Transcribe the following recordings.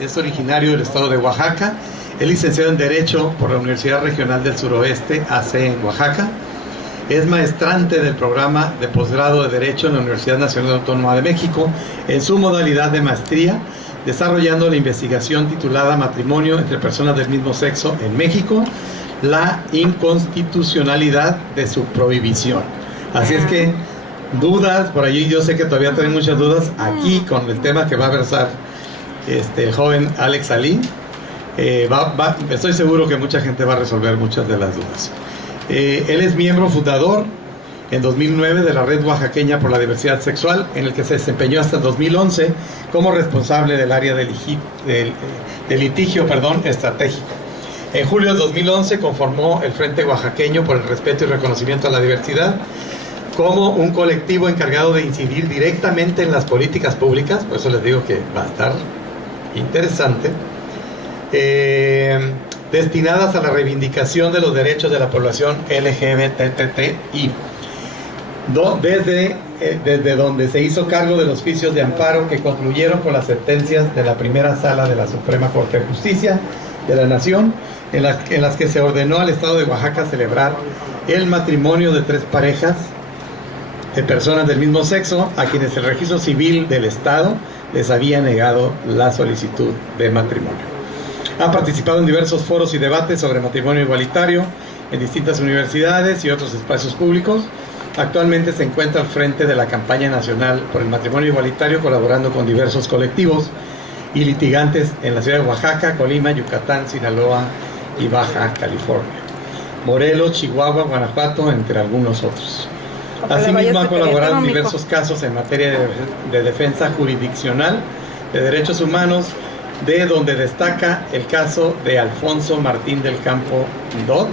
es originario del estado de Oaxaca, es licenciado en Derecho por la Universidad Regional del Suroeste, AC, en Oaxaca. Es maestrante del programa de posgrado de Derecho en la Universidad Nacional Autónoma de México en su modalidad de maestría, desarrollando la investigación titulada Matrimonio entre personas del mismo sexo en México, la inconstitucionalidad de su prohibición. Así es que dudas, por allí yo sé que todavía tienen muchas dudas aquí con el tema que va a versar el joven Alex Ali. Estoy seguro que mucha gente va a resolver muchas de las dudas. Él es miembro fundador en 2009 de la Red Oaxaqueña por la Diversidad Sexual, en el que se desempeñó hasta 2011 como responsable del área de litigio estratégico. En julio de 2011 conformó el Frente Oaxaqueño por el Respeto y Reconocimiento a la Diversidad como un colectivo encargado de incidir directamente en las políticas públicas, por eso les digo que va a estar interesante, destinadas a la reivindicación de los derechos de la población LGBTI, desde donde se hizo cargo de los juicios de amparo que concluyeron con las sentencias de la primera sala de la Suprema Corte de Justicia de la Nación, en las que se ordenó al Estado de Oaxaca celebrar el matrimonio de 3 parejas de personas del mismo sexo a quienes el registro civil del Estado les había negado la solicitud de matrimonio. Ha participado en diversos foros y debates sobre matrimonio igualitario en distintas universidades y otros espacios públicos. Actualmente se encuentra al frente de la campaña nacional por el matrimonio igualitario, colaborando con diversos colectivos y litigantes en la ciudad de Oaxaca, Colima, Yucatán, Sinaloa y Baja California, Morelos, Chihuahua, Guanajuato, entre algunos otros. Asimismo, ha colaborado en diversos casos en materia de defensa jurisdiccional de derechos humanos, de donde destaca el caso de Alfonso Martín del Campo Dodd,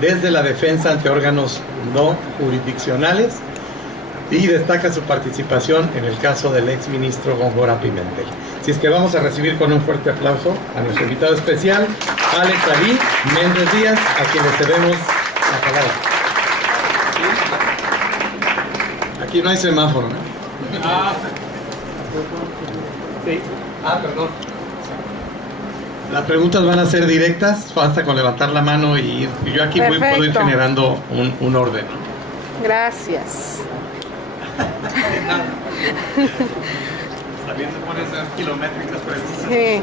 desde la defensa ante órganos no jurisdiccionales, y destaca su participación en el caso del exministro Góngora Pimentel. Así es que vamos a recibir con un fuerte aplauso a nuestro invitado especial, Alex Ali Méndez Díaz, a quienes cedemos la palabra. Aquí no hay semáforo, ¿no? Sí. Perdón. Las preguntas van a ser directas, basta con levantar la mano y yo aquí puedo ir generando un orden. Gracias. También se ponen esas kilométricas precisas. Sí.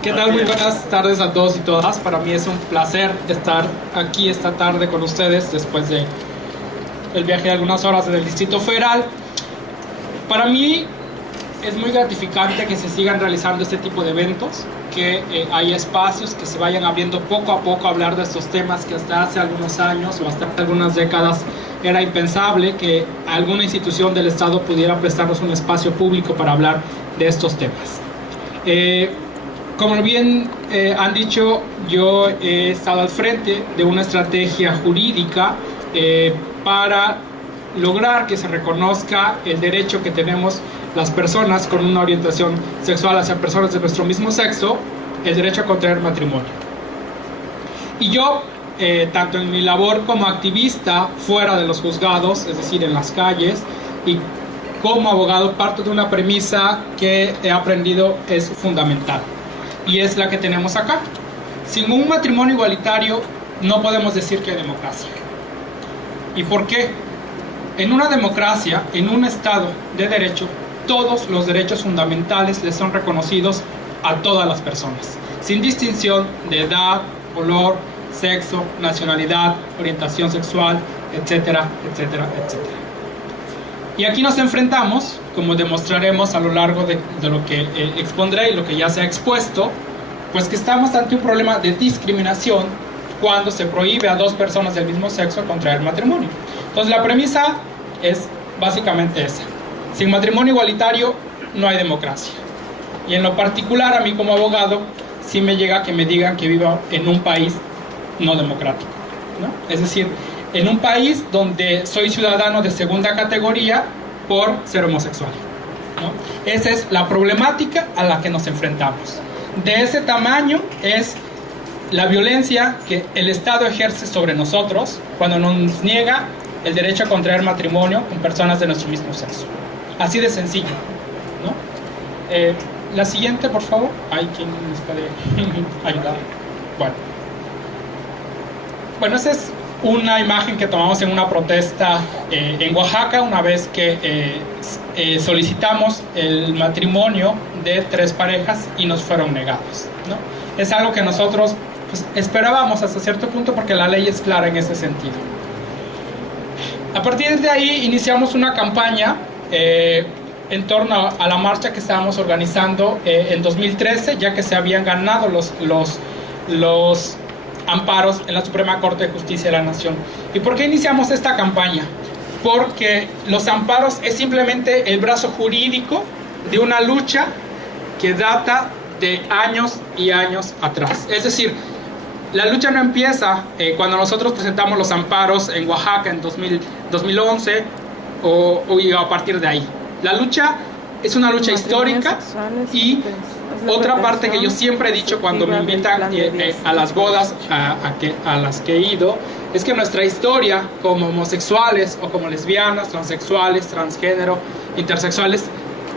¿Qué tal? Muy buenas tardes a todos y todas. Para mí es un placer estar aquí esta tarde con ustedes después de el viaje de algunas horas del Distrito Federal. Para mí es muy gratificante que se sigan realizando este tipo de eventos, que hay espacios que se vayan abriendo poco a poco a hablar de estos temas que hasta hace algunos años o hasta algunas décadas era impensable que alguna institución del Estado pudiera prestarnos un espacio público para hablar de estos temas. Como bien han dicho, yo he estado al frente de una estrategia jurídica para lograr que se reconozca el derecho que tenemos las personas con una orientación sexual hacia personas de nuestro mismo sexo, el derecho a contraer matrimonio. Y yo, tanto en mi labor como activista fuera de los juzgados, es decir, en las calles, y como abogado, parto de una premisa que he aprendido es fundamental, y es la que tenemos acá. Sin un matrimonio igualitario no podemos decir que hay democracia. ¿Y por qué? En una democracia, en un Estado de derecho, todos los derechos fundamentales les son reconocidos a todas las personas, sin distinción de edad, color, sexo, nacionalidad, orientación sexual, etcétera, etcétera, etcétera. Y aquí nos enfrentamos, como demostraremos a lo largo de lo que expondré y lo que ya se ha expuesto, pues que estamos ante un problema de discriminación cuando se prohíbe a 2 personas del mismo sexo contraer matrimonio. Entonces la premisa es básicamente esa. Sin matrimonio igualitario no hay democracia. Y en lo particular, a mí como abogado, sí me llega que me digan que vivo en un país no democrático, ¿no? Es decir, en un país donde soy ciudadano de segunda categoría por ser homosexual, ¿no? Esa es la problemática a la que nos enfrentamos. De ese tamaño es la violencia que el Estado ejerce sobre nosotros cuando nos niega el derecho a contraer matrimonio con personas de nuestro mismo sexo. Así de sencillo, ¿no? La siguiente, por favor. ¿Hay quien les puede ayudar? Bueno, esa es una imagen que tomamos en una protesta en Oaxaca, una vez que solicitamos el matrimonio de 3 parejas y nos fueron negados, ¿no? Es algo que nosotros pues, esperábamos hasta cierto punto, porque la ley es clara en ese sentido. A partir de ahí iniciamos una campaña en torno a la marcha que estábamos organizando en 2013, ya que se habían ganado los amparos en la Suprema Corte de Justicia de la Nación. ¿Y por qué iniciamos esta campaña? Porque los amparos es simplemente el brazo jurídico de una lucha que data de años y años atrás. Es decir, la lucha no empieza cuando nosotros presentamos los amparos en Oaxaca en 2011 o a partir de ahí. La lucha es una lucha histórica, y otra parte que yo siempre he dicho cuando me invitan a las bodas a las que he ido, es que nuestra historia como homosexuales o como lesbianas, transexuales, transgénero, intersexuales,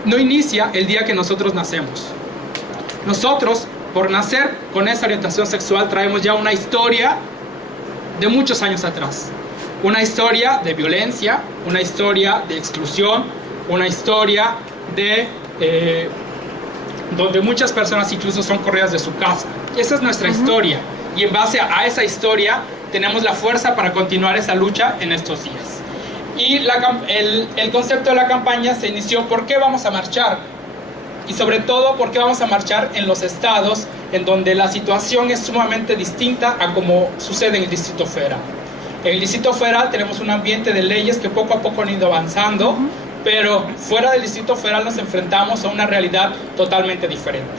no inicia el día que nosotros nacemos. Nosotros, por nacer con esa orientación sexual, traemos ya una historia de muchos años atrás. Una historia de violencia, una historia de exclusión, una historia de donde muchas personas incluso son corridas de su casa. Esa es nuestra historia, y en base a esa historia tenemos la fuerza para continuar esa lucha en estos días. Y el concepto de la campaña se inició: ¿por qué vamos a marchar? Y sobre todo, ¿por qué vamos a marchar en los estados en donde la situación es sumamente distinta a como sucede en el Distrito Federal? En el Distrito Federal tenemos un ambiente de leyes que poco a poco han ido avanzando, pero fuera del Distrito Federal nos enfrentamos a una realidad totalmente diferente,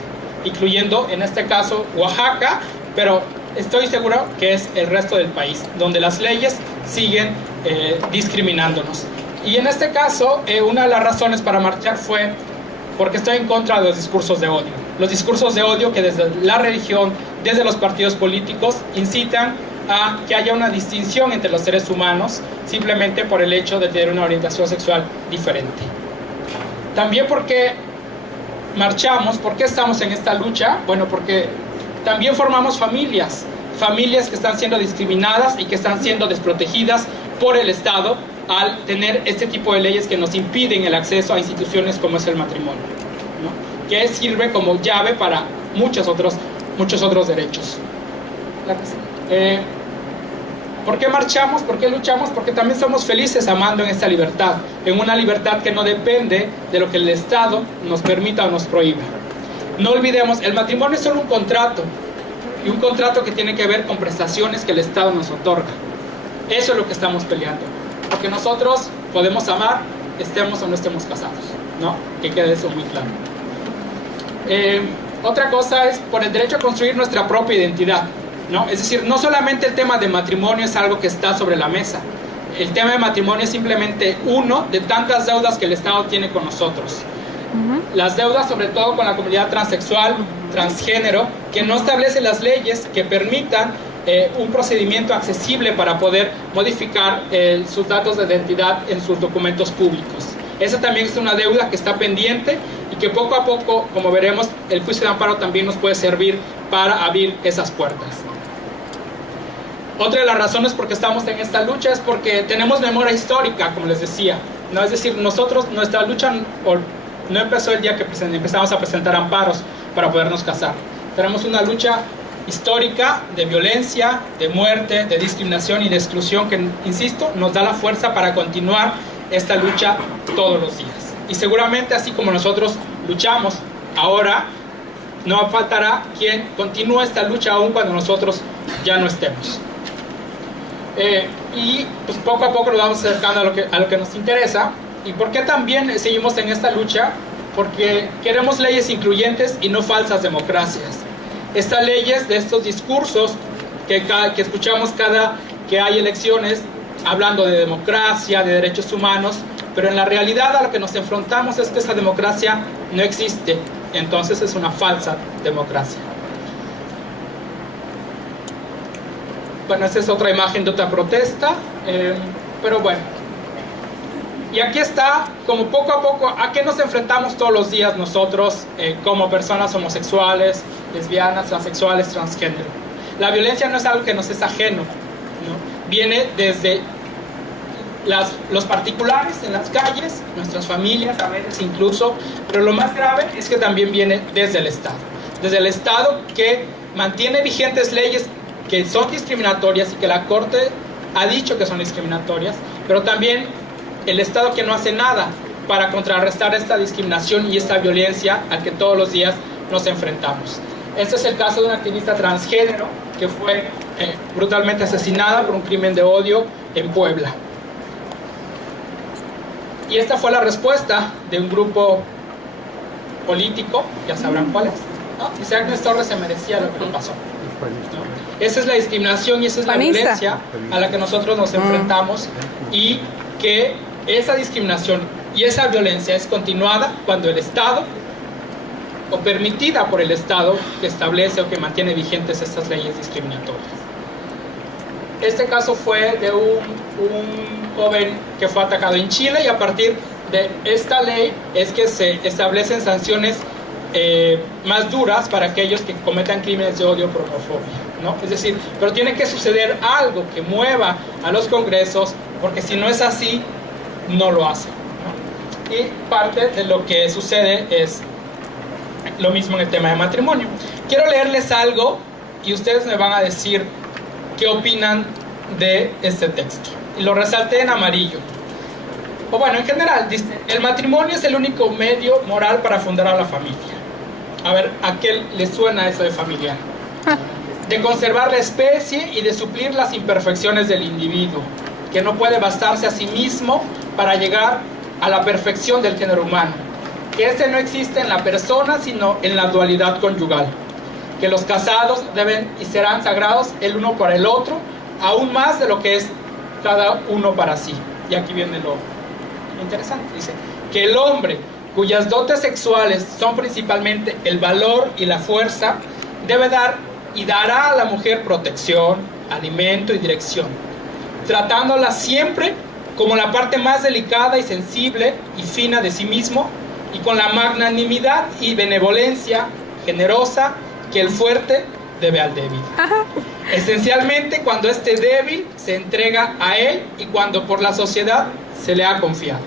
incluyendo en este caso Oaxaca, pero estoy seguro que es el resto del país, donde las leyes siguen discriminándonos. Y en este caso, una de las razones para marchar fue porque estoy en contra de los discursos de odio. Los discursos de odio que desde la religión, desde los partidos políticos, incitan a que haya una distinción entre los seres humanos simplemente por el hecho de tener una orientación sexual diferente. También porque marchamos, ¿por qué estamos en esta lucha? Bueno, porque también formamos familias que están siendo discriminadas y que están siendo desprotegidas por el Estado al tener este tipo de leyes que nos impiden el acceso a instituciones como es el matrimonio, ¿no? Que sirve como llave para muchos otros derechos. ¿Por qué marchamos? ¿Por qué luchamos? Porque también somos felices amando en esta libertad, en una libertad que no depende de lo que el Estado nos permita o nos prohíba. No olvidemos, el matrimonio es solo un contrato, y un contrato que tiene que ver con prestaciones que el Estado nos otorga. Eso es lo que estamos peleando, porque nosotros podemos amar, estemos o no estemos casados, ¿no? Que quede eso muy claro. Otra cosa es por el derecho a construir nuestra propia identidad, ¿no? Es decir, no solamente el tema de matrimonio es algo que está sobre la mesa. El tema de matrimonio es simplemente uno de tantas deudas que el Estado tiene con nosotros. Las deudas sobre todo con la comunidad transexual, transgénero, que no establece las leyes que permitan un procedimiento accesible para poder modificar sus datos de identidad en sus documentos públicos. Esa también es una deuda que está pendiente y que poco a poco, como veremos, el juicio de amparo también nos puede servir para abrir esas puertas. Otra de las razones por que estamos en esta lucha es porque tenemos memoria histórica, como les decía, ¿no? Es decir, nuestra lucha no empezó el día que empezamos a presentar amparos para podernos casar. Tenemos una lucha histórica de violencia, de muerte, de discriminación y de exclusión que, insisto, nos da la fuerza para continuar esta lucha todos los días. Y seguramente, así como nosotros luchamos ahora, no faltará quien continúe esta lucha aún cuando nosotros ya no estemos. Y pues poco a poco nos vamos acercando a lo que nos interesa. ¿Y por qué también seguimos en esta lucha? Porque queremos leyes incluyentes y no falsas democracias. Estas leyes de estos discursos que escuchamos cada que hay elecciones, hablando de democracia, de derechos humanos, pero en la realidad a lo que nos enfrentamos es que esa democracia no existe, entonces es una falsa democracia. Bueno, esta es otra imagen de otra protesta, pero bueno, Y aquí está, como poco a poco, a qué nos enfrentamos todos los días nosotros como personas homosexuales, lesbianas, transexuales, transgénero. La violencia no es algo que nos es ajeno, ¿no? Viene desde los particulares en las calles, nuestras familias a veces incluso, pero lo más grave es que también viene desde el Estado que mantiene vigentes leyes que son discriminatorias y que la Corte ha dicho que son discriminatorias, pero también el Estado que no hace nada para contrarrestar esta discriminación y esta violencia a que todos los días nos enfrentamos. Este es el caso de una activista transgénero que fue brutalmente asesinada por un crimen de odio en Puebla. Y esta fue la respuesta de un grupo político, ya sabrán cuál es, ¿no? Isaac Agnes Torres se merecía lo que le pasó, ¿no? Esa es la discriminación y esa es la violencia a la que nosotros nos enfrentamos, y que esa discriminación y esa violencia es continuada cuando el Estado, o permitida por el Estado, que establece o que mantiene vigentes estas leyes discriminatorias. Este caso fue de un joven que fue atacado en Chile, y a partir de esta ley es que se establecen sanciones más duras para aquellos que cometan crímenes de odio por homofobia, ¿no? Es decir, pero tiene que suceder algo que mueva a los congresos, porque si no es así, no lo hacen, ¿no? Y parte de lo que sucede es lo mismo en el tema de matrimonio. Quiero leerles algo y ustedes me van a decir qué opinan de este texto. Y lo resalté en amarillo. O bueno, en general, dice: el matrimonio es el único medio moral para fundar a la familia. A ver, ¿a qué le suena eso de familiar? De conservar la especie y de suplir las imperfecciones del individuo, que no puede bastarse a sí mismo para llegar a la perfección del género humano, que este no existe en la persona sino en la dualidad conyugal, que los casados deben y serán sagrados el uno para el otro, aún más de lo que es cada uno para sí. Y aquí viene lo interesante, dice que el hombre, cuyas dotes sexuales son principalmente el valor y la fuerza, debe dar y dará a la mujer protección, alimento y dirección, tratándola siempre como la parte más delicada y sensible y fina de sí mismo, y con la magnanimidad y benevolencia generosa que el fuerte debe al débil. Esencialmente cuando este débil se entrega a él y cuando por la sociedad se le ha confiado.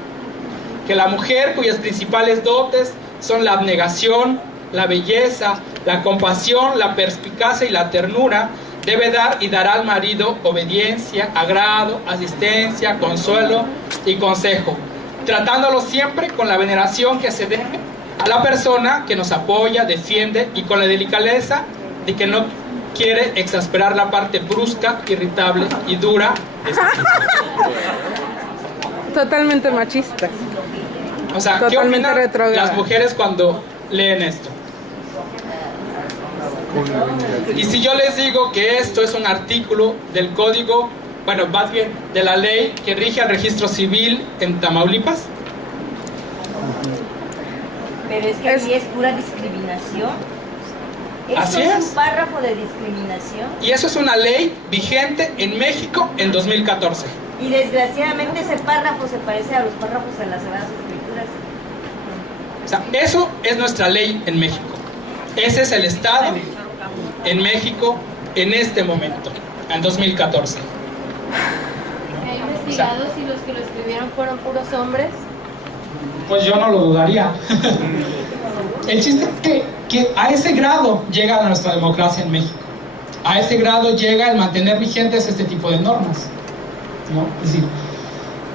Que la mujer, cuyas principales dotes son la abnegación, la belleza, la compasión, la perspicacia y la ternura, debe dar y dará al marido obediencia, agrado, asistencia, consuelo y consejo, tratándolo siempre con la veneración que se debe a la persona que nos apoya, defiende, y con la delicadeza de que no quiere exasperar la parte brusca, irritable y dura de esta Totalmente machista. O sea, ¿qué opinan las mujeres cuando leen esto? Y si yo les digo que esto es un artículo del código, bueno, más bien de la ley que rige al registro civil en Tamaulipas. Pero es que ahí es pura discriminación. Así Eso es es. un párrafo de discriminación. Y eso es una ley vigente en México en 2014. Y desgraciadamente ese párrafo se parece a los párrafos de las Sagradas Escrituras. O sea, eso es nuestra ley en México. Ese es el Estado en México en este momento, en 2014. ¿Se ha investigado si los que lo escribieron fueron puros hombres? Pues yo no lo dudaría. El chiste es que a ese grado llega nuestra democracia en México. A ese grado llega el mantener vigentes este tipo de normas, ¿no? Es decir,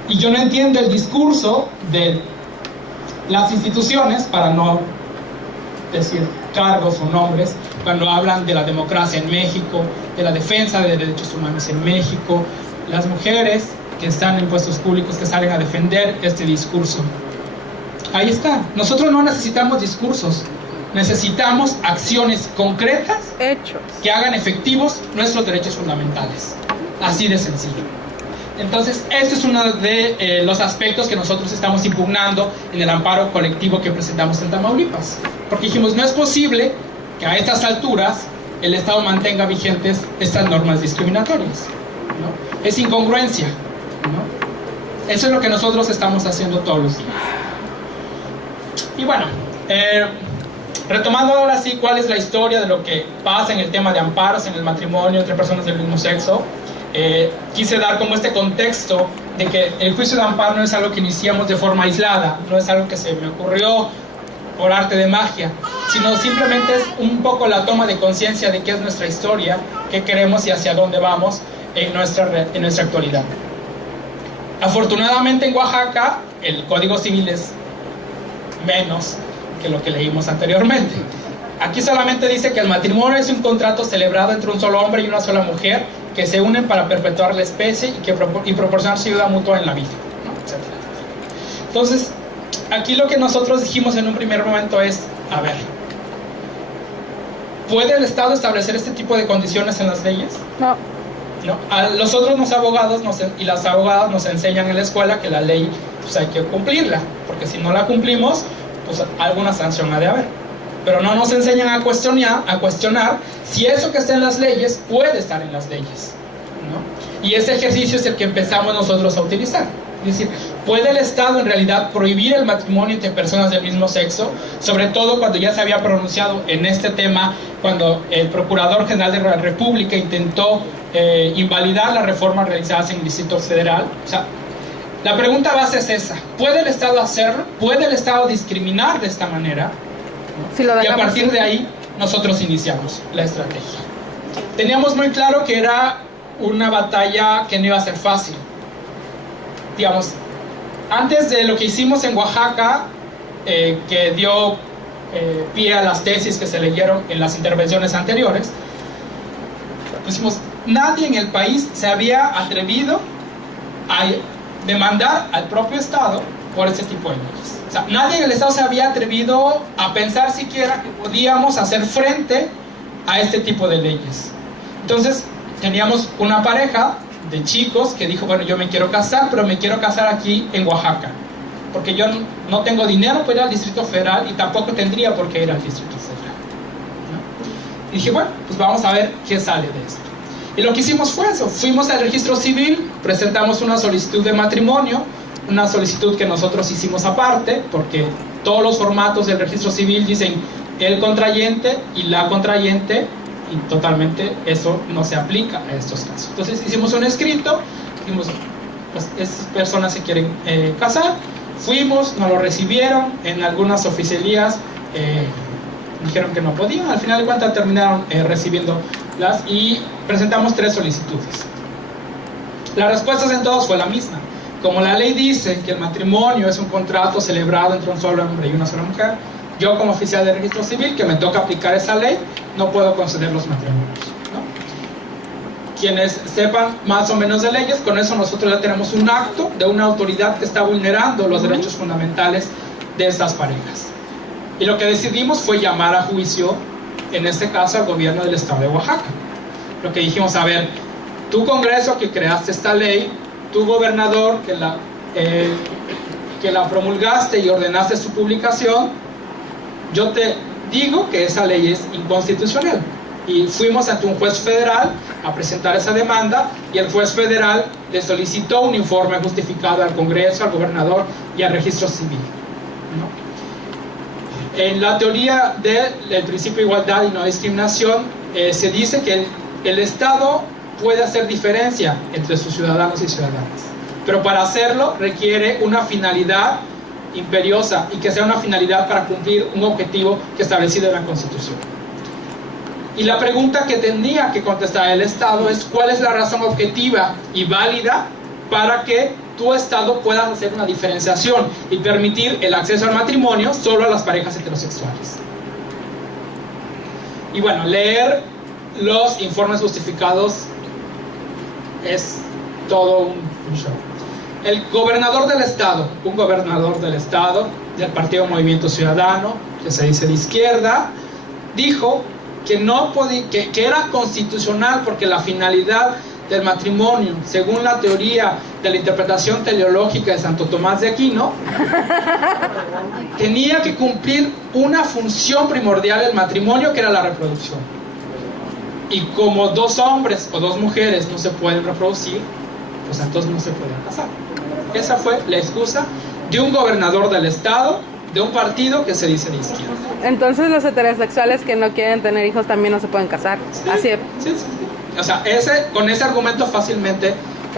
y yo no entiendo el discurso de las instituciones, para no decir cargos o nombres, cuando hablan de la democracia en México, de la defensa de derechos humanos en México, las mujeres que están en puestos públicos que salen a defender este discurso. Ahí está. Nosotros no necesitamos discursos, necesitamos acciones concretas, hechos, que hagan efectivos nuestros derechos fundamentales. Así de sencillo. Entonces, este es uno de los aspectos que nosotros estamos impugnando en el amparo colectivo que presentamos en Tamaulipas. Porque dijimos, no es posible que a estas alturas el Estado mantenga vigentes estas normas discriminatorias, ¿no? Es incongruencia, ¿no? Eso es lo que nosotros estamos haciendo todos los días. Y bueno, retomando ahora sí cuál es la historia de lo que pasa en el tema de amparos en el matrimonio entre personas del mismo sexo, quise dar como este contexto de que el juicio de amparo no es algo que iniciamos de forma aislada, no es algo que se me ocurrió por arte de magia, sino simplemente es un poco la toma de conciencia de qué es nuestra historia, qué queremos y hacia dónde vamos en nuestra actualidad. Afortunadamente en Oaxaca el Código Civil es menos que lo que leímos anteriormente. Aquí solamente dice que el matrimonio es un contrato celebrado entre un solo hombre y una sola mujer que se unen para perpetuar la especie y proporcionar ayuda mutua en la vida, ¿no? Etcétera. Entonces, aquí lo que nosotros dijimos en un primer momento es, a ver, ¿puede el Estado establecer este tipo de condiciones en las leyes? No. No. A nosotros los abogados y las abogadas nos enseñan en la escuela que la ley pues hay que cumplirla, porque si no la cumplimos, pues alguna sanción ha de haber. Pero no nos enseñan a cuestionar si eso que está en las leyes puede estar en las leyes, ¿no? Y ese ejercicio es el que empezamos nosotros a utilizar. Es decir, ¿puede el Estado en realidad prohibir el matrimonio entre personas del mismo sexo? Sobre todo cuando ya se había pronunciado en este tema, cuando el Procurador General de la República intentó invalidar las reformas realizadas en el Distrito Federal. O sea, la pregunta base es esa: ¿puede el Estado hacerlo? ¿Puede el Estado discriminar de esta manera? Si lo y a partir de ahí nosotros iniciamos la estrategia. Teníamos muy claro que era una batalla que no iba a ser fácil. Digamos, antes de lo que hicimos en Oaxaca, que dio pie a las tesis que se leyeron en las intervenciones anteriores, decimos, nadie en el país se había atrevido a demandar al propio Estado por ese tipo de leyes. O sea, nadie en el Estado se había atrevido a pensar siquiera que podíamos hacer frente a este tipo de leyes. Entonces, teníamos una pareja de chicos que dijo, bueno, yo me quiero casar, pero me quiero casar aquí en Oaxaca, porque yo no tengo dinero para ir al Distrito Federal y tampoco tendría por qué ir al Distrito Federal, ¿no? Y dije, bueno, pues vamos a ver qué sale de esto. Y lo que hicimos fue eso: fuimos al registro civil, presentamos una solicitud de matrimonio, una solicitud que nosotros hicimos aparte, porque todos los formatos del registro civil dicen el contrayente y la contrayente, y totalmente eso no se aplica a estos casos. Entonces hicimos un escrito, dijimos, pues estas personas se quieren casar. Fuimos, nos lo recibieron en algunas oficialías, dijeron que no podían, al final de cuentas terminaron recibiéndolas y presentamos 3 solicitudes. La respuesta en todos fue la misma. Como la ley dice que el matrimonio es un contrato celebrado entre un solo hombre y una sola mujer, yo como oficial de registro civil, que me toca aplicar esa ley, no puedo conceder los matrimonios, ¿no? Quienes sepan más o menos de leyes, con eso nosotros ya tenemos un acto de una autoridad que está vulnerando los derechos fundamentales de esas parejas. Y lo que decidimos fue llamar a juicio, en este caso, al gobierno del estado de Oaxaca. Lo que dijimos, a ver, tu Congreso que creaste esta ley, tu gobernador que la promulgaste y ordenaste su publicación, yo te digo que esa ley es inconstitucional. Y fuimos ante un juez federal a presentar esa demanda, y el juez federal le solicitó un informe justificado al Congreso, al gobernador y al registro civil, ¿no? En la teoría del principio de igualdad y no discriminación, se dice que el Estado puede hacer diferencia entre sus ciudadanos y ciudadanas, pero para hacerlo requiere una finalidad imperiosa, y que sea una finalidad para cumplir un objetivo que establecido en la Constitución. Y la pregunta que tendría que contestar el Estado es: ¿cuál es la razón objetiva y válida para que tu Estado pueda hacer una diferenciación y permitir el acceso al matrimonio solo a las parejas heterosexuales? Y bueno, leer los informes justificados es todo un show. El gobernador del estado, un gobernador del estado del partido Movimiento Ciudadano, que se dice de izquierda, dijo que no podía, que era constitucional porque la finalidad del matrimonio, según la teoría de la interpretación teleológica de Santo Tomás de Aquino, tenía que cumplir una función primordial del matrimonio, que era la reproducción. Y como 2 hombres o 2 mujeres no se pueden reproducir, pues entonces no se pueden casar. Esa fue la excusa de un gobernador del estado, de un partido que se dice de izquierda. Entonces los heterosexuales que no quieren tener hijos también no se pueden casar. Sí, Así es. sí, sí. O sea, con ese argumento fácilmente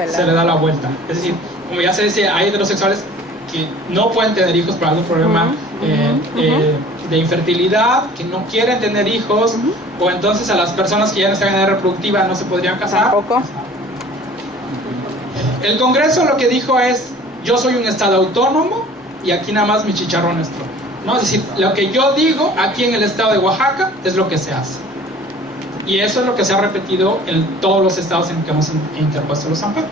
se le da la vuelta. Es decir, como ya se dice, hay heterosexuales que no pueden tener hijos por algún problema de infertilidad, que no quieren tener hijos, o entonces a las personas que ya no están en edad reproductiva no se podrían casar. Tampoco. El Congreso lo que dijo es: yo soy un estado autónomo y aquí nada más mi chicharrón es todo, ¿no? Es decir, lo que yo digo aquí en el estado de Oaxaca es lo que se hace. Y eso es lo que se ha repetido en todos los estados en que hemos interpuesto los amparos.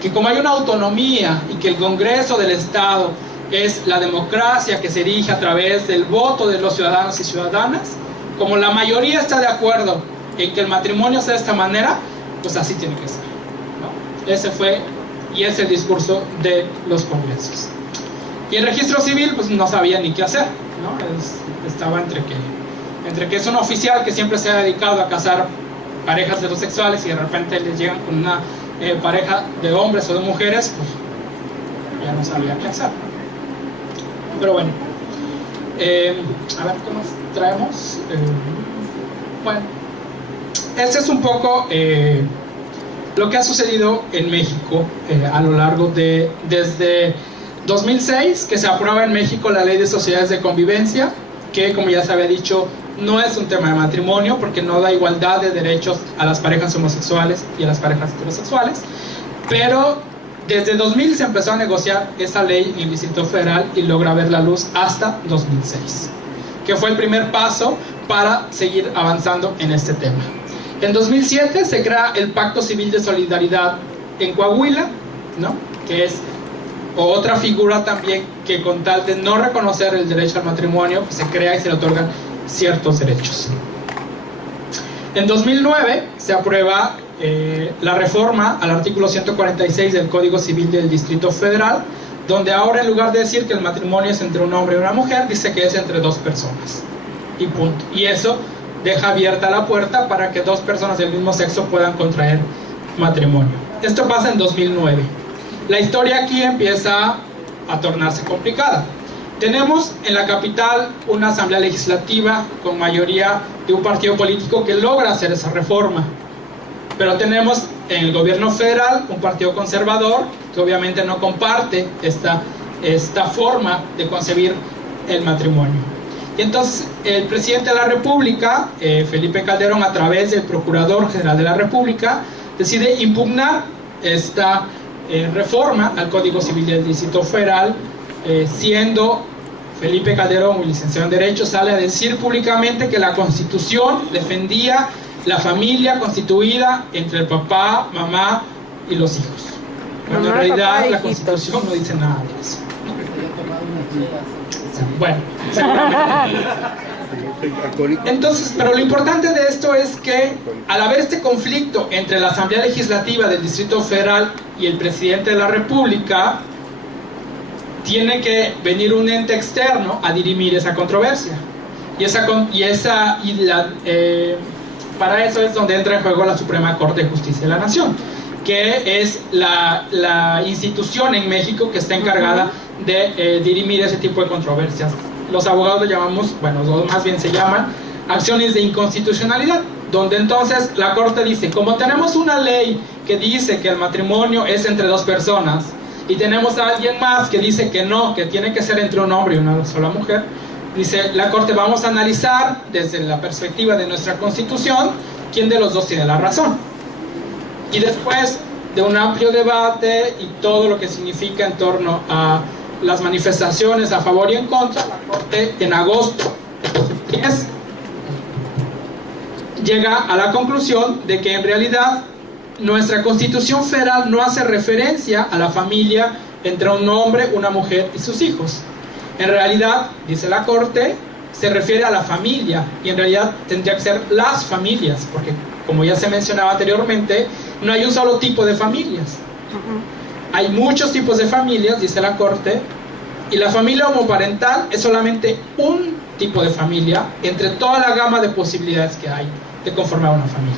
Que como hay una autonomía y que el Congreso del estado es la democracia que se erige a través del voto de los ciudadanos y ciudadanas, como la mayoría está de acuerdo en que el matrimonio sea de esta manera, pues así tiene que ser, ¿no? Ese fue y es el discurso de los congresos. Y el registro civil pues no sabía ni qué hacer, ¿no? Estaba entre que es un oficial que siempre se ha dedicado a casar parejas heterosexuales y de repente les llegan con una pareja de hombres o de mujeres, pues ya no sabía qué hacer. Pero bueno, a ver qué más traemos. Bueno, este es un poco lo que ha sucedido en México a lo largo de desde 2006, que se aprueba en México la Ley de Sociedades de Convivencia, que como ya se había dicho no es un tema de matrimonio porque no da igualdad de derechos a las parejas homosexuales y a las parejas heterosexuales, pero desde 2000 se empezó a negociar esa ley en el Distrito Federal y logra ver la luz hasta 2006, que fue el primer paso para seguir avanzando en este tema. En 2007 se crea el Pacto Civil de Solidaridad en Coahuila, ¿no? Que es otra figura también que con tal de no reconocer el derecho al matrimonio, pues se crea y se le otorgan ciertos derechos. En 2009 se aprueba la reforma al artículo 146 del Código Civil del Distrito Federal, donde ahora en lugar de decir que el matrimonio es entre un hombre y una mujer, dice que es entre dos personas y punto. Y eso deja abierta la puerta para que dos personas del mismo sexo puedan contraer matrimonio. Esto pasa en 2009. La historia aquí empieza a tornarse complicada. Tenemos en la capital una asamblea legislativa con mayoría de un partido político que logra hacer esa reforma, pero tenemos en el gobierno federal un partido conservador que obviamente no comparte esta forma de concebir el matrimonio. Y entonces el presidente de la República, Felipe Calderón, a través del Procurador General de la República, decide impugnar esta reforma al Código Civil del Distrito Federal, siendo Felipe Calderón, un licenciado en Derecho, sale a decir públicamente que la Constitución defendía la familia constituida entre el papá, mamá y los hijos. Cuando en realidad la Constitución no dice nada de eso. Bueno, entonces, pero lo importante de esto es que al haber este conflicto entre la Asamblea Legislativa del Distrito Federal y el Presidente de la República, tiene que venir un ente externo a dirimir esa controversia. Para eso es donde entra en juego la Suprema Corte de Justicia de la Nación, que es la institución en México que está encargada de dirimir ese tipo de controversias. Los abogados lo llamamos, bueno, o más bien se llaman acciones de inconstitucionalidad, donde entonces la Corte dice, como tenemos una ley que dice que el matrimonio es entre dos personas, y tenemos a alguien más que dice que no, que tiene que ser entre un hombre y una sola mujer, dice la Corte, vamos a analizar desde la perspectiva de nuestra Constitución quién de los dos tiene la razón. Y después de un amplio debate y todo lo que significa en torno a las manifestaciones a favor y en contra, la Corte en agosto de 2010 llega a la conclusión de que en realidad nuestra Constitución Federal no hace referencia a la familia entre un hombre, una mujer y sus hijos. En realidad, dice la Corte, se refiere a la familia, y en realidad tendría que ser las familias, porque como ya se mencionaba anteriormente, no hay un solo tipo de familias. Hay muchos tipos de familias, dice la Corte, y la familia homoparental es solamente un tipo de familia entre toda la gama de posibilidades que hay de conformar una familia.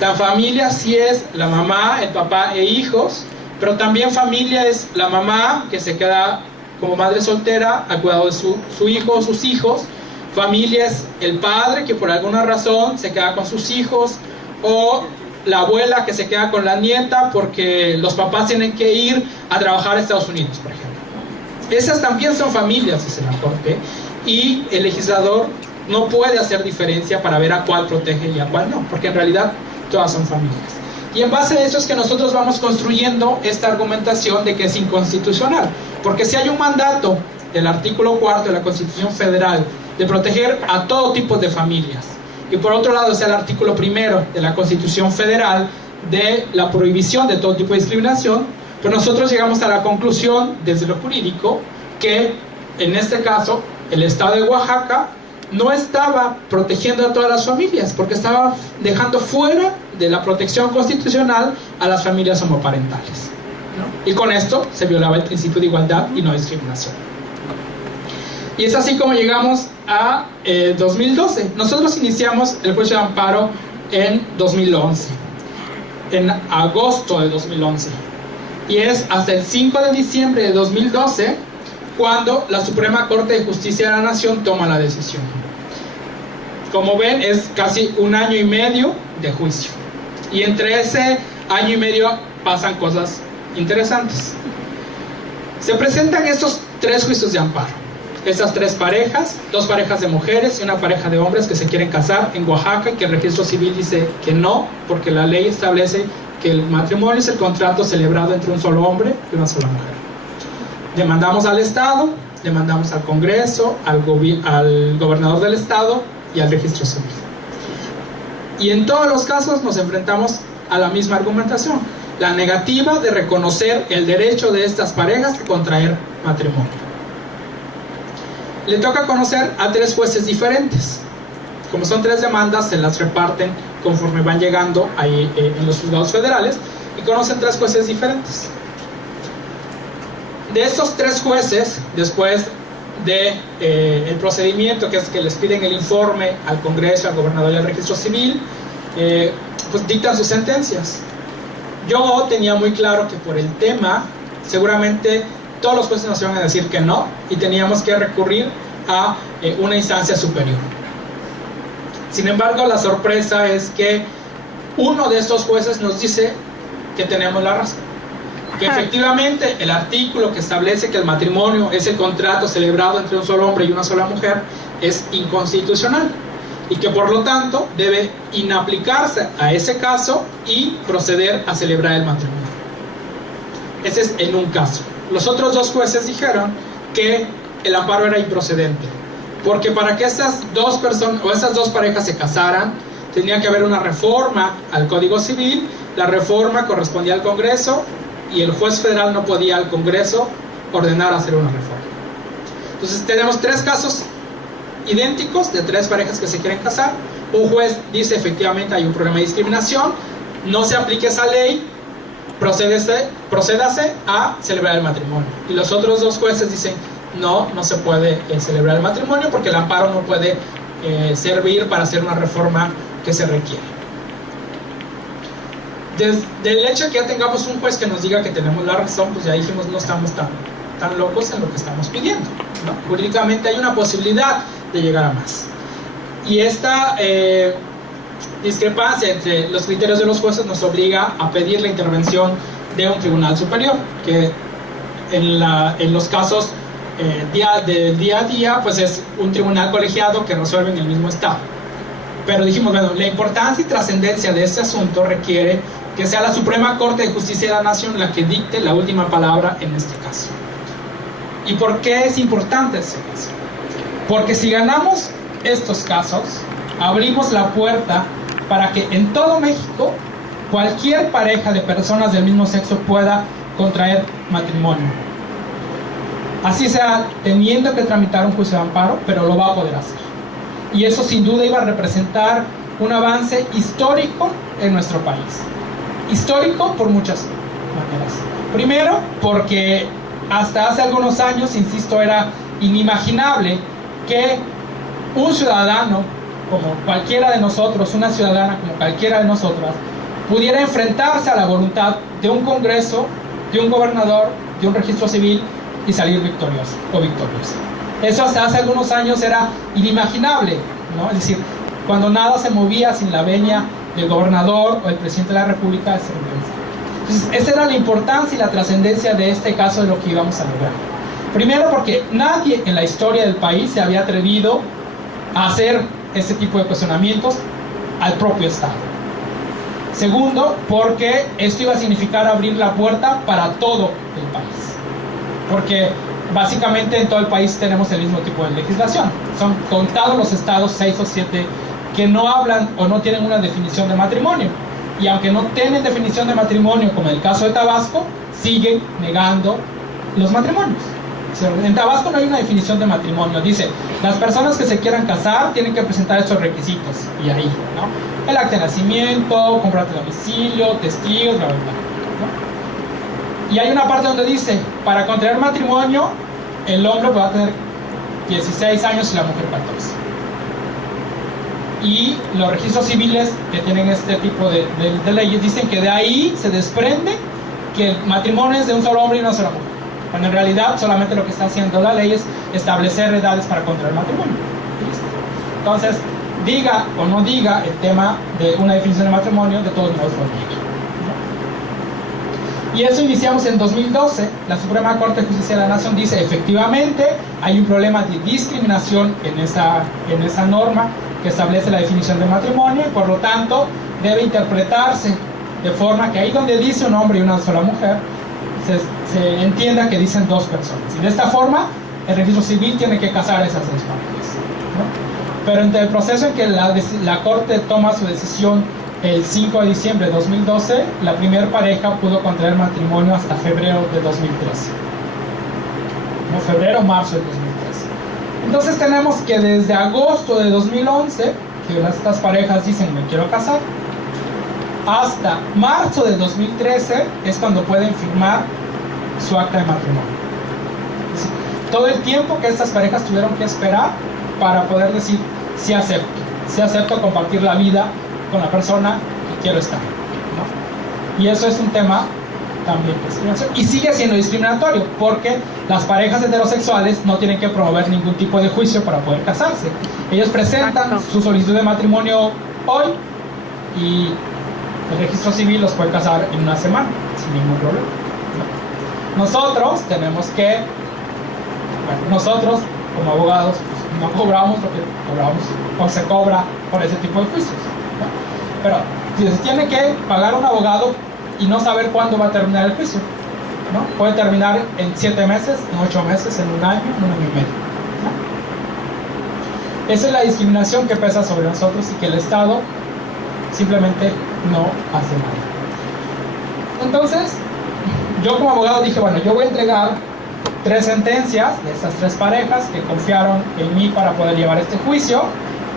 La familia sí es la mamá, el papá e hijos, Pero también familia es la mamá que se queda como madre soltera al cuidado de su hijo o sus hijos. Familia es el padre que por alguna razón se queda con sus hijos, o la abuela que se queda con la nieta porque los papás tienen que ir a trabajar a Estados Unidos, por ejemplo. Esas también son familias, dice la Corte, y el legislador no puede hacer diferencia para ver a cuál protege y a cuál no, porque en realidad todas son familias. Y en base a eso es que nosotros vamos construyendo esta argumentación de que es inconstitucional, porque si hay un mandato del artículo 4 de la Constitución Federal de proteger a todo tipo de familias, y por otro lado está el artículo 1 de la Constitución Federal de la prohibición de todo tipo de discriminación, pues nosotros llegamos a la conclusión desde lo jurídico que en este caso el Estado de Oaxaca no estaba protegiendo a todas las familias, porque estaba dejando fuera de la protección constitucional a las familias homoparentales, ¿no? Y con esto se violaba el principio de igualdad y no discriminación. Y es así como llegamos a 2012. Nosotros iniciamos el juicio de amparo en 2011, en agosto de 2011. Y es hasta el 5 de diciembre de 2012 cuando la Suprema Corte de Justicia de la Nación toma la decisión. Como ven, es casi un año y medio de juicio. Y entre ese año y medio pasan cosas interesantes. Se presentan estos 3 juicios de amparo. Estas 3 parejas, 2 parejas de mujeres y una pareja de hombres que se quieren casar en Oaxaca, y que el registro civil dice que no, porque la ley establece que el matrimonio es el contrato celebrado entre un solo hombre y una sola mujer. Demandamos al Estado, demandamos al Congreso, al gobernador del Estado y al registro civil. Y en todos los casos nos enfrentamos a la misma argumentación: la negativa de reconocer el derecho de estas parejas a contraer matrimonio. Le toca conocer a 3 jueces diferentes. Como son 3 demandas, se las reparten conforme van llegando ahí en los juzgados federales, y conocen 3 jueces diferentes. De estos 3 jueces, después de el procedimiento, que es que les piden el informe al Congreso, al gobernador y al registro civil, pues dictan sus sentencias. Yo tenía muy claro que por el tema seguramente todos los jueces nos iban a decir que no, y teníamos que recurrir a una instancia superior. Sin embargo, la sorpresa es que uno de estos jueces nos dice que tenemos la razón, que efectivamente el artículo que establece que el matrimonio es el contrato celebrado entre un solo hombre y una sola mujer es inconstitucional, y que por lo tanto debe inaplicarse a ese caso y proceder a celebrar el matrimonio. Ese es en un caso. Los otros 2 jueces dijeron que el amparo era improcedente, porque para que estas 2 personas o esas 2 parejas se casaran tenía que haber una reforma al Código Civil. La reforma correspondía al Congreso, y el juez federal no podía al Congreso ordenar hacer una reforma. Entonces tenemos 3 casos idénticos de 3 parejas que se quieren casar. Un juez dice efectivamente hay un problema de discriminación, no se aplique esa ley, procédase a celebrar el matrimonio. Y los otros 2 jueces dicen no se puede celebrar el matrimonio porque el amparo no puede servir para hacer una reforma que se requiere. Desde el hecho de que ya tengamos un juez que nos diga que tenemos la razón, pues ya dijimos no estamos tan locos en lo que estamos pidiendo, ¿no? Jurídicamente hay una posibilidad de llegar a más. Y esta discrepancia entre los criterios de los jueces nos obliga a pedir la intervención de un tribunal superior, que en los casos del día a día pues es un tribunal colegiado que resuelve en el mismo estado. Pero dijimos, bueno, la importancia y trascendencia de este asunto requiere que sea la Suprema Corte de Justicia de la Nación la que dicte la última palabra en este caso. ¿Y por qué es importante ese caso? Porque si ganamos estos casos, abrimos la puerta para que en todo México cualquier pareja de personas del mismo sexo pueda contraer matrimonio. Así sea teniendo que tramitar un juicio de amparo, pero lo va a poder hacer. Y eso sin duda iba a representar un avance histórico en nuestro país. Histórico por muchas maneras. Primero, porque hasta hace algunos años, insisto, era inimaginable que un ciudadano como cualquiera de nosotros, una ciudadana como cualquiera de nosotras, pudiera enfrentarse a la voluntad de un Congreso de un gobernador, de un registro civil y salir victorioso o victoriosa. Eso hasta hace algunos años era inimaginable, ¿no? Es decir, cuando nada se movía sin la venia del gobernador o el presidente de la república, se impensaba. Entonces, esa era la importancia y la trascendencia de este caso de lo que íbamos a lograr. Primero, porque nadie en la historia del país se había atrevido a hacer este tipo de cuestionamientos al propio Estado. Segundo, porque esto iba a significar abrir la puerta para todo el país. Porque básicamente en todo el país tenemos el mismo tipo de legislación. Son contados los estados, 6 o 7, que no hablan o no tienen una definición de matrimonio. Y aunque no tienen definición de matrimonio, como en el caso de Tabasco, siguen negando los matrimonios. En Tabasco no hay una definición de matrimonio. Dice, las personas que se quieran casar tienen que presentar estos requisitos. Y ahí, ¿no? El acta de nacimiento, comprarte domicilio, testigos, bla, bla, bla, ¿no? Y hay una parte donde dice, para contraer matrimonio, el hombre va a tener 16 años y la mujer 14. Y los registros civiles que tienen este tipo de leyes dicen que de ahí se desprende que el matrimonio es de un solo hombre y una sola mujer. Cuando en realidad solamente lo que está haciendo la ley es establecer edades para contraer matrimonio. ¿Listo? Entonces, diga o no diga el tema de una definición de matrimonio, de todos modos lo diga, ¿no? Y eso iniciamos en 2012. La Suprema Corte de Justicia de la Nación dice, efectivamente, hay un problema de discriminación en esa norma que establece la definición de matrimonio y por lo tanto debe interpretarse de forma que ahí donde dice un hombre y una sola mujer, se entienda que dicen dos personas. Y de esta forma, el registro civil tiene que casar esas dos parejas, ¿no? Pero entre el proceso en que la Corte toma su decisión el 5 de diciembre de 2012, la primera pareja pudo contraer matrimonio hasta febrero de 2013. ¿No? Febrero o marzo de 2013. Entonces tenemos que desde agosto de 2011, que estas parejas dicen me quiero casar, hasta marzo de 2013 es cuando pueden firmar su acta de matrimonio. Es decir, todo el tiempo que estas parejas tuvieron que esperar para poder decir sí acepto compartir la vida con la persona que quiero estar, ¿no? Y eso es un tema también de discriminación y sigue siendo discriminatorio porque las parejas heterosexuales no tienen que promover ningún tipo de juicio para poder casarse. Ellos presentan su solicitud de matrimonio hoy y el registro civil los puede casar en una semana sin ningún problema. Nosotros tenemos que, nosotros como abogados pues, no cobramos lo que cobramos o se cobra por ese tipo de juicios, ¿no? Pero si se tiene que pagar un abogado y no saber cuándo va a terminar el juicio, ¿no? Puede terminar en 7 meses, en 8 meses, en un año y medio, ¿no? Esa es la discriminación que pesa sobre nosotros y que el Estado simplemente no hace nada. Entonces, yo como abogado dije, bueno, yo voy a entregar 3 sentencias de estas 3 parejas que confiaron en mí para poder llevar este juicio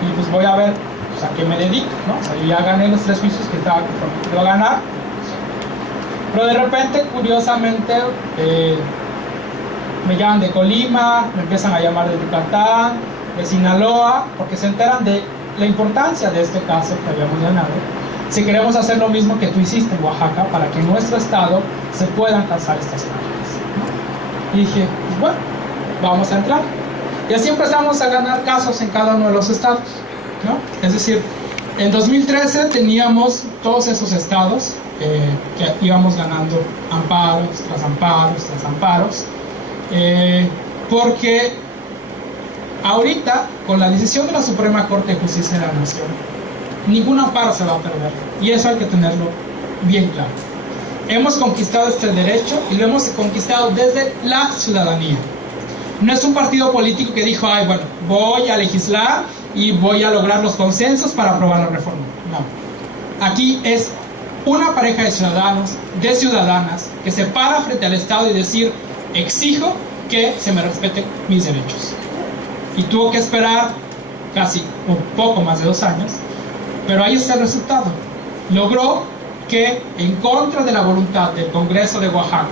y pues voy a ver pues, a qué me dedico, ¿no? O sea, yo ya gané los 3 juicios que estaba comprometido a ganar, pero de repente, curiosamente, me llaman de Colima, me empiezan a llamar de Yucatán, de Sinaloa, porque se enteran de la importancia de este caso que habíamos ganado. Si queremos hacer lo mismo que tú hiciste en Oaxaca para que en nuestro estado se puedan casar estas parejas, ¿no? Y dije, pues bueno, vamos a entrar. Y así empezamos a ganar casos en cada uno de los estados, ¿no? Es decir, en 2013 teníamos todos esos estados que íbamos ganando amparos tras amparos tras amparos, porque ahorita, con la decisión de la Suprema Corte de Justicia de la Nación, ningún amparo se va a perder. Y eso hay que tenerlo bien claro. Hemos conquistado este derecho y lo hemos conquistado desde la ciudadanía. No es un partido político que dijo, ay, bueno, voy a legislar y voy a lograr los consensos para aprobar la reforma. No. Aquí es una pareja de ciudadanos, de ciudadanas, que se para frente al Estado y decir, exijo que se me respeten mis derechos. Y tuvo que esperar casi un poco más de 2 años, pero ahí está el resultado. Logró que, en contra de la voluntad del Congreso de Oaxaca,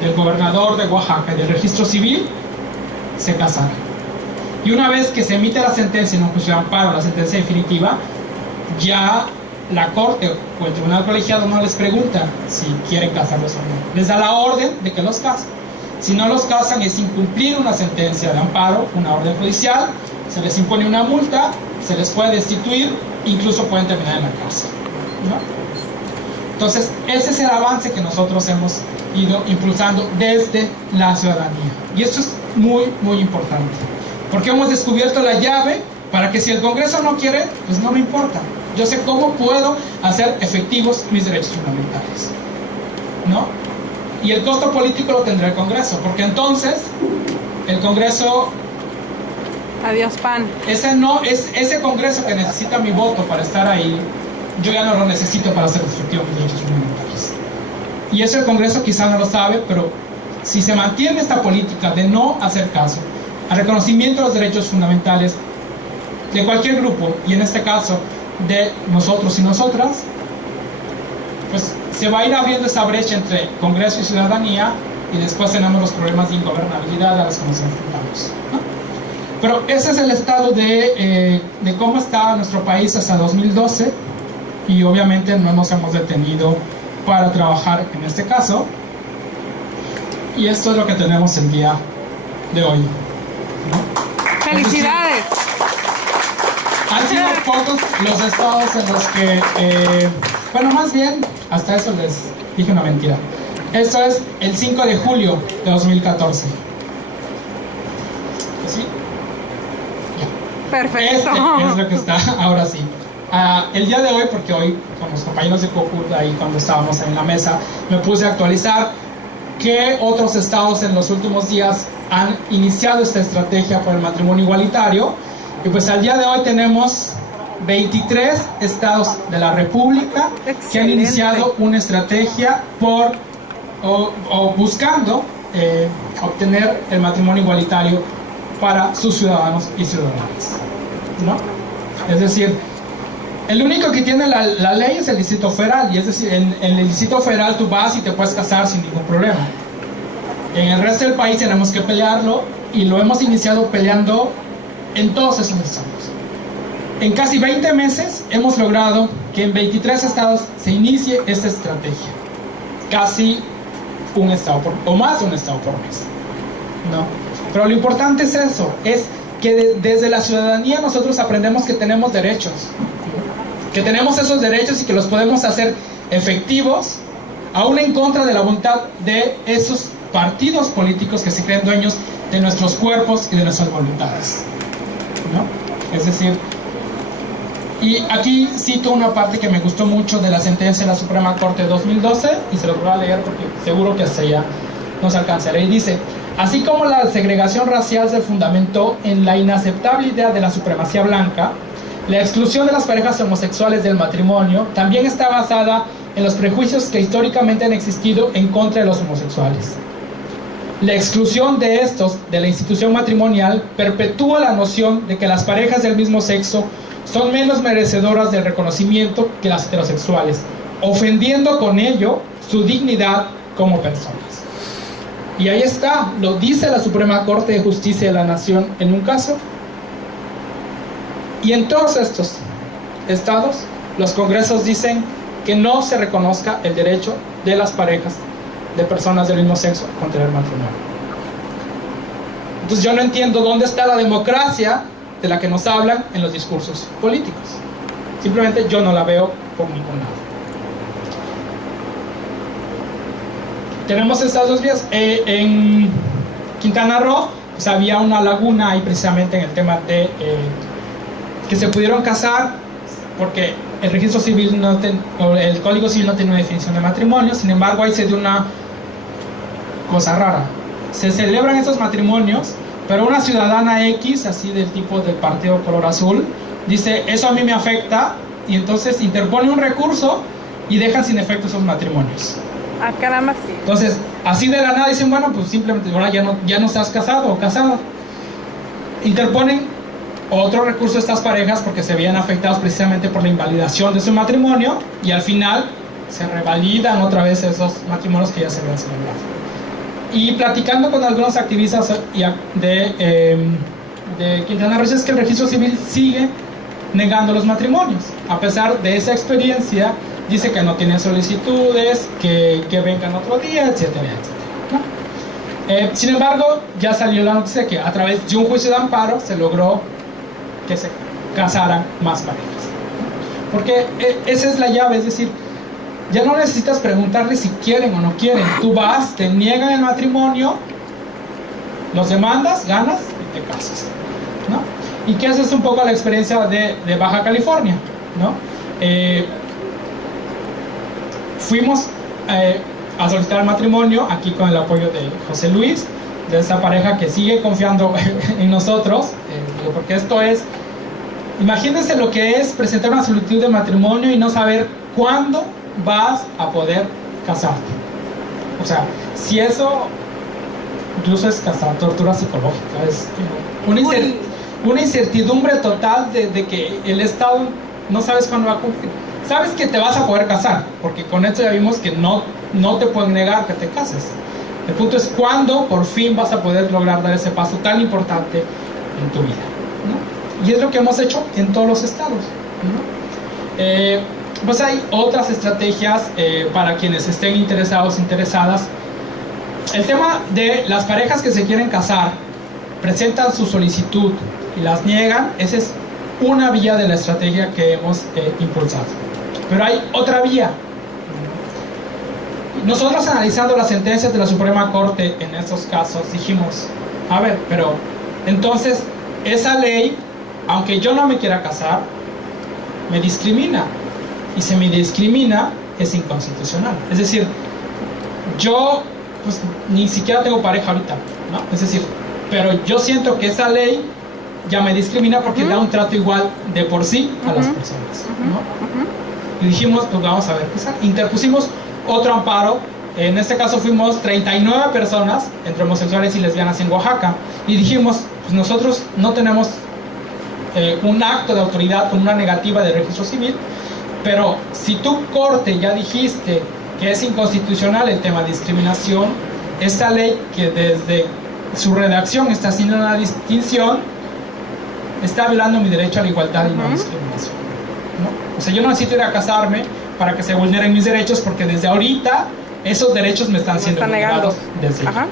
del gobernador de Oaxaca y del registro civil, se casaran. Y una vez que se emite la sentencia en un juicio de amparo, la sentencia definitiva, ya la Corte o el Tribunal Colegiado no les pregunta si quieren casarlos o no. Les da la orden de que los casen. Si no los casan es incumplir una sentencia de amparo, una orden judicial, se les impone una multa, se les puede destituir, incluso pueden terminar en la cárcel, ¿no? Entonces, ese es el avance que nosotros hemos ido impulsando desde la ciudadanía. Y esto es muy, muy importante. Porque hemos descubierto la llave para que si el Congreso no quiere, pues no me importa. Yo sé cómo puedo hacer efectivos mis derechos fundamentales, ¿no? Y el costo político lo tendrá el Congreso, porque entonces el Congreso... Adiós, PAN. Ese Congreso que necesita mi voto para estar ahí, yo ya no lo necesito para hacer efectivos mis derechos fundamentales. Y eso el Congreso quizá no lo sabe, pero si se mantiene esta política de no hacer caso al reconocimiento de los derechos fundamentales de cualquier grupo, y en este caso de nosotros y nosotras, pues se va a ir abriendo esa brecha entre Congreso y ciudadanía, y después tenemos los problemas de ingobernabilidad a los que nos enfrentamos, ¿no? Pero ese es el estado de cómo está nuestro país hasta 2012, y obviamente no nos hemos detenido para trabajar en este caso, y esto es lo que tenemos el día de hoy, ¿no? ¡Felicidades! Han sido pocos los estados en los que, bueno, más bien, hasta eso les dije una mentira. Esto es el 5 de julio de 2014. ¿Sí? Ya. Perfecto. Este es lo que está, ahora sí. El día de hoy, porque hoy con los compañeros de COCUT, ahí cuando estábamos en la mesa, me puse a actualizar qué otros estados en los últimos días han iniciado esta estrategia por el matrimonio igualitario. Y pues al día de hoy tenemos 23 estados de la República que han iniciado una estrategia por o buscando obtener el matrimonio igualitario para sus ciudadanos y ciudadanas, ¿no? Es decir, el único que tiene la ley es el Distrito Federal, y es decir, en el Distrito Federal tú vas y te puedes casar sin ningún problema. En el resto del país tenemos que pelearlo, y lo hemos iniciado peleando en todos esos estados. En casi 20 meses hemos logrado que en 23 estados se inicie esta estrategia. Casi un estado o más de un estado por mes, ¿no? Pero lo importante es eso, es que desde la ciudadanía nosotros aprendemos que tenemos derechos, que tenemos esos derechos y que los podemos hacer efectivos, aún en contra de la voluntad de esos partidos políticos que se creen dueños de nuestros cuerpos y de nuestras voluntades, ¿no? Es decir, y aquí cito una parte que me gustó mucho de la sentencia de la Suprema Corte de 2012, y se lo voy a leer porque seguro que hasta ya nos alcanzará. Y dice: así como la segregación racial se fundamentó en la inaceptable idea de la supremacía blanca, la exclusión de las parejas homosexuales del matrimonio también está basada en los prejuicios que históricamente han existido en contra de los homosexuales. La exclusión de estos de la institución matrimonial perpetúa la noción de que las parejas del mismo sexo son menos merecedoras del reconocimiento que las heterosexuales, ofendiendo con ello su dignidad como personas. Y ahí está, lo dice la Suprema Corte de Justicia de la Nación en un caso. Y en todos estos estados, los congresos dicen que no se reconozca el derecho de las parejas de personas del mismo sexo a contraer matrimonio. Entonces yo no entiendo dónde está la democracia de la que nos hablan en los discursos políticos. Simplemente yo no la veo por ningún lado. Tenemos estas dos vías. En Quintana Roo pues había una laguna ahí precisamente en el tema de que se pudieron casar porque el registro civil o el código civil no tiene una definición de matrimonio. Sin embargo, ahí se dio una cosa rara. Se celebran estos matrimonios, pero una ciudadana X, así del tipo del partido color azul, dice: eso a mí me afecta, y entonces interpone un recurso y dejan sin efecto esos matrimonios. Ah, caramba, sí. Entonces, así de la nada dicen: bueno, pues simplemente ahora ya no estás casado o casada. Interponen otro recurso a estas parejas porque se veían afectados precisamente por la invalidación de su matrimonio, y al final se revalidan otra vez esos matrimonios que ya se habían celebrado. Y platicando con algunos activistas de Quintana Roo, es que el registro civil sigue negando los matrimonios. A pesar de esa experiencia, dice que no tiene solicitudes, que vengan otro día, etcétera, etcétera, ¿no? Sin embargo, ya salió la noticia que a través de un juicio de amparo se logró que se casaran más parejas. Porque esa es la llave, es decir, ya no necesitas preguntarle si quieren o no quieren. Tú vas, te niegan el matrimonio, los demandas, ganas y te casas, ¿no? Y que esa es un poco la experiencia de Baja California, ¿no? Fuimos a solicitar el matrimonio aquí con el apoyo de José Luis, de esa pareja que sigue confiando en nosotros, porque esto es, imagínense lo que es presentar una solicitud de matrimonio y no saber cuándo vas a poder casarte. O sea, si eso incluso es hasta tortura psicológica, es una incertidumbre total de que el Estado no sabes cuándo va a cumplir. Sabes que te vas a poder casar, porque con esto ya vimos que no te pueden negar que te cases. El punto es cuándo por fin vas a poder lograr dar ese paso tan importante en tu vida, ¿no? Y es lo que hemos hecho en todos los estados, ¿no? Pues hay otras estrategias para quienes estén interesados, interesadas. El tema de las parejas que se quieren casar, presentan su solicitud y las niegan, esa es una vía de la estrategia que hemos impulsado. Pero hay otra vía. Nosotros, analizando las sentencias de la Suprema Corte en estos casos, dijimos, a ver, pero entonces esa ley, aunque yo no me quiera casar, me discrimina. Y si me discrimina, es inconstitucional. Es decir, yo pues ni siquiera tengo pareja ahorita, ¿no? Es decir, pero yo siento que esa ley ya me discrimina porque da un trato igual de por sí a las personas, ¿no? Y dijimos, pues vamos a ver qué sale. Interpusimos otro amparo. En este caso fuimos 39 personas, entre homosexuales y lesbianas en Oaxaca. Y dijimos, pues nosotros no tenemos un acto de autoridad con una negativa de registro civil, pero si tú, Corte, ya dijiste que es inconstitucional el tema de discriminación, esta ley que desde su redacción está haciendo una distinción, está violando mi derecho a la igualdad y no discriminación, ¿no? O sea, yo no necesito ir a casarme para que se vulneren mis derechos, porque desde ahorita esos derechos me están siendo vulnerados desde ya.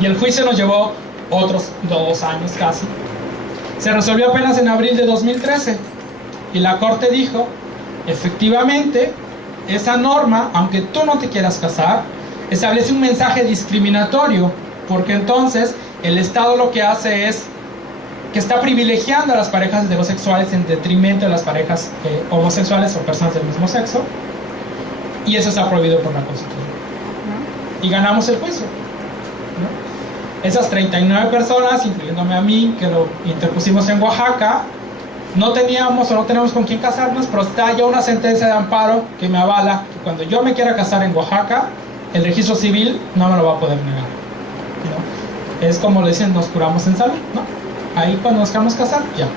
Y el juicio nos llevó otros 2 años casi. Se resolvió apenas en abril de 2013 y la Corte dijo, efectivamente, esa norma, aunque tú no te quieras casar, establece un mensaje discriminatorio, porque entonces el Estado lo que hace es que está privilegiando a las parejas heterosexuales en detrimento de las parejas homosexuales o personas del mismo sexo, y eso está prohibido por la Constitución. Y ganamos el juicio, ¿no? Esas 39 personas, incluyéndome a mí, que lo interpusimos en Oaxaca, no teníamos o no tenemos con quién casarnos, pero está ya una sentencia de amparo que me avala que cuando yo me quiera casar en Oaxaca, el registro civil no me lo va a poder negar, ¿no? Es como le dicen, nos curamos en salud, ¿no? Ahí cuando nos queramos casar, ya, ¿no?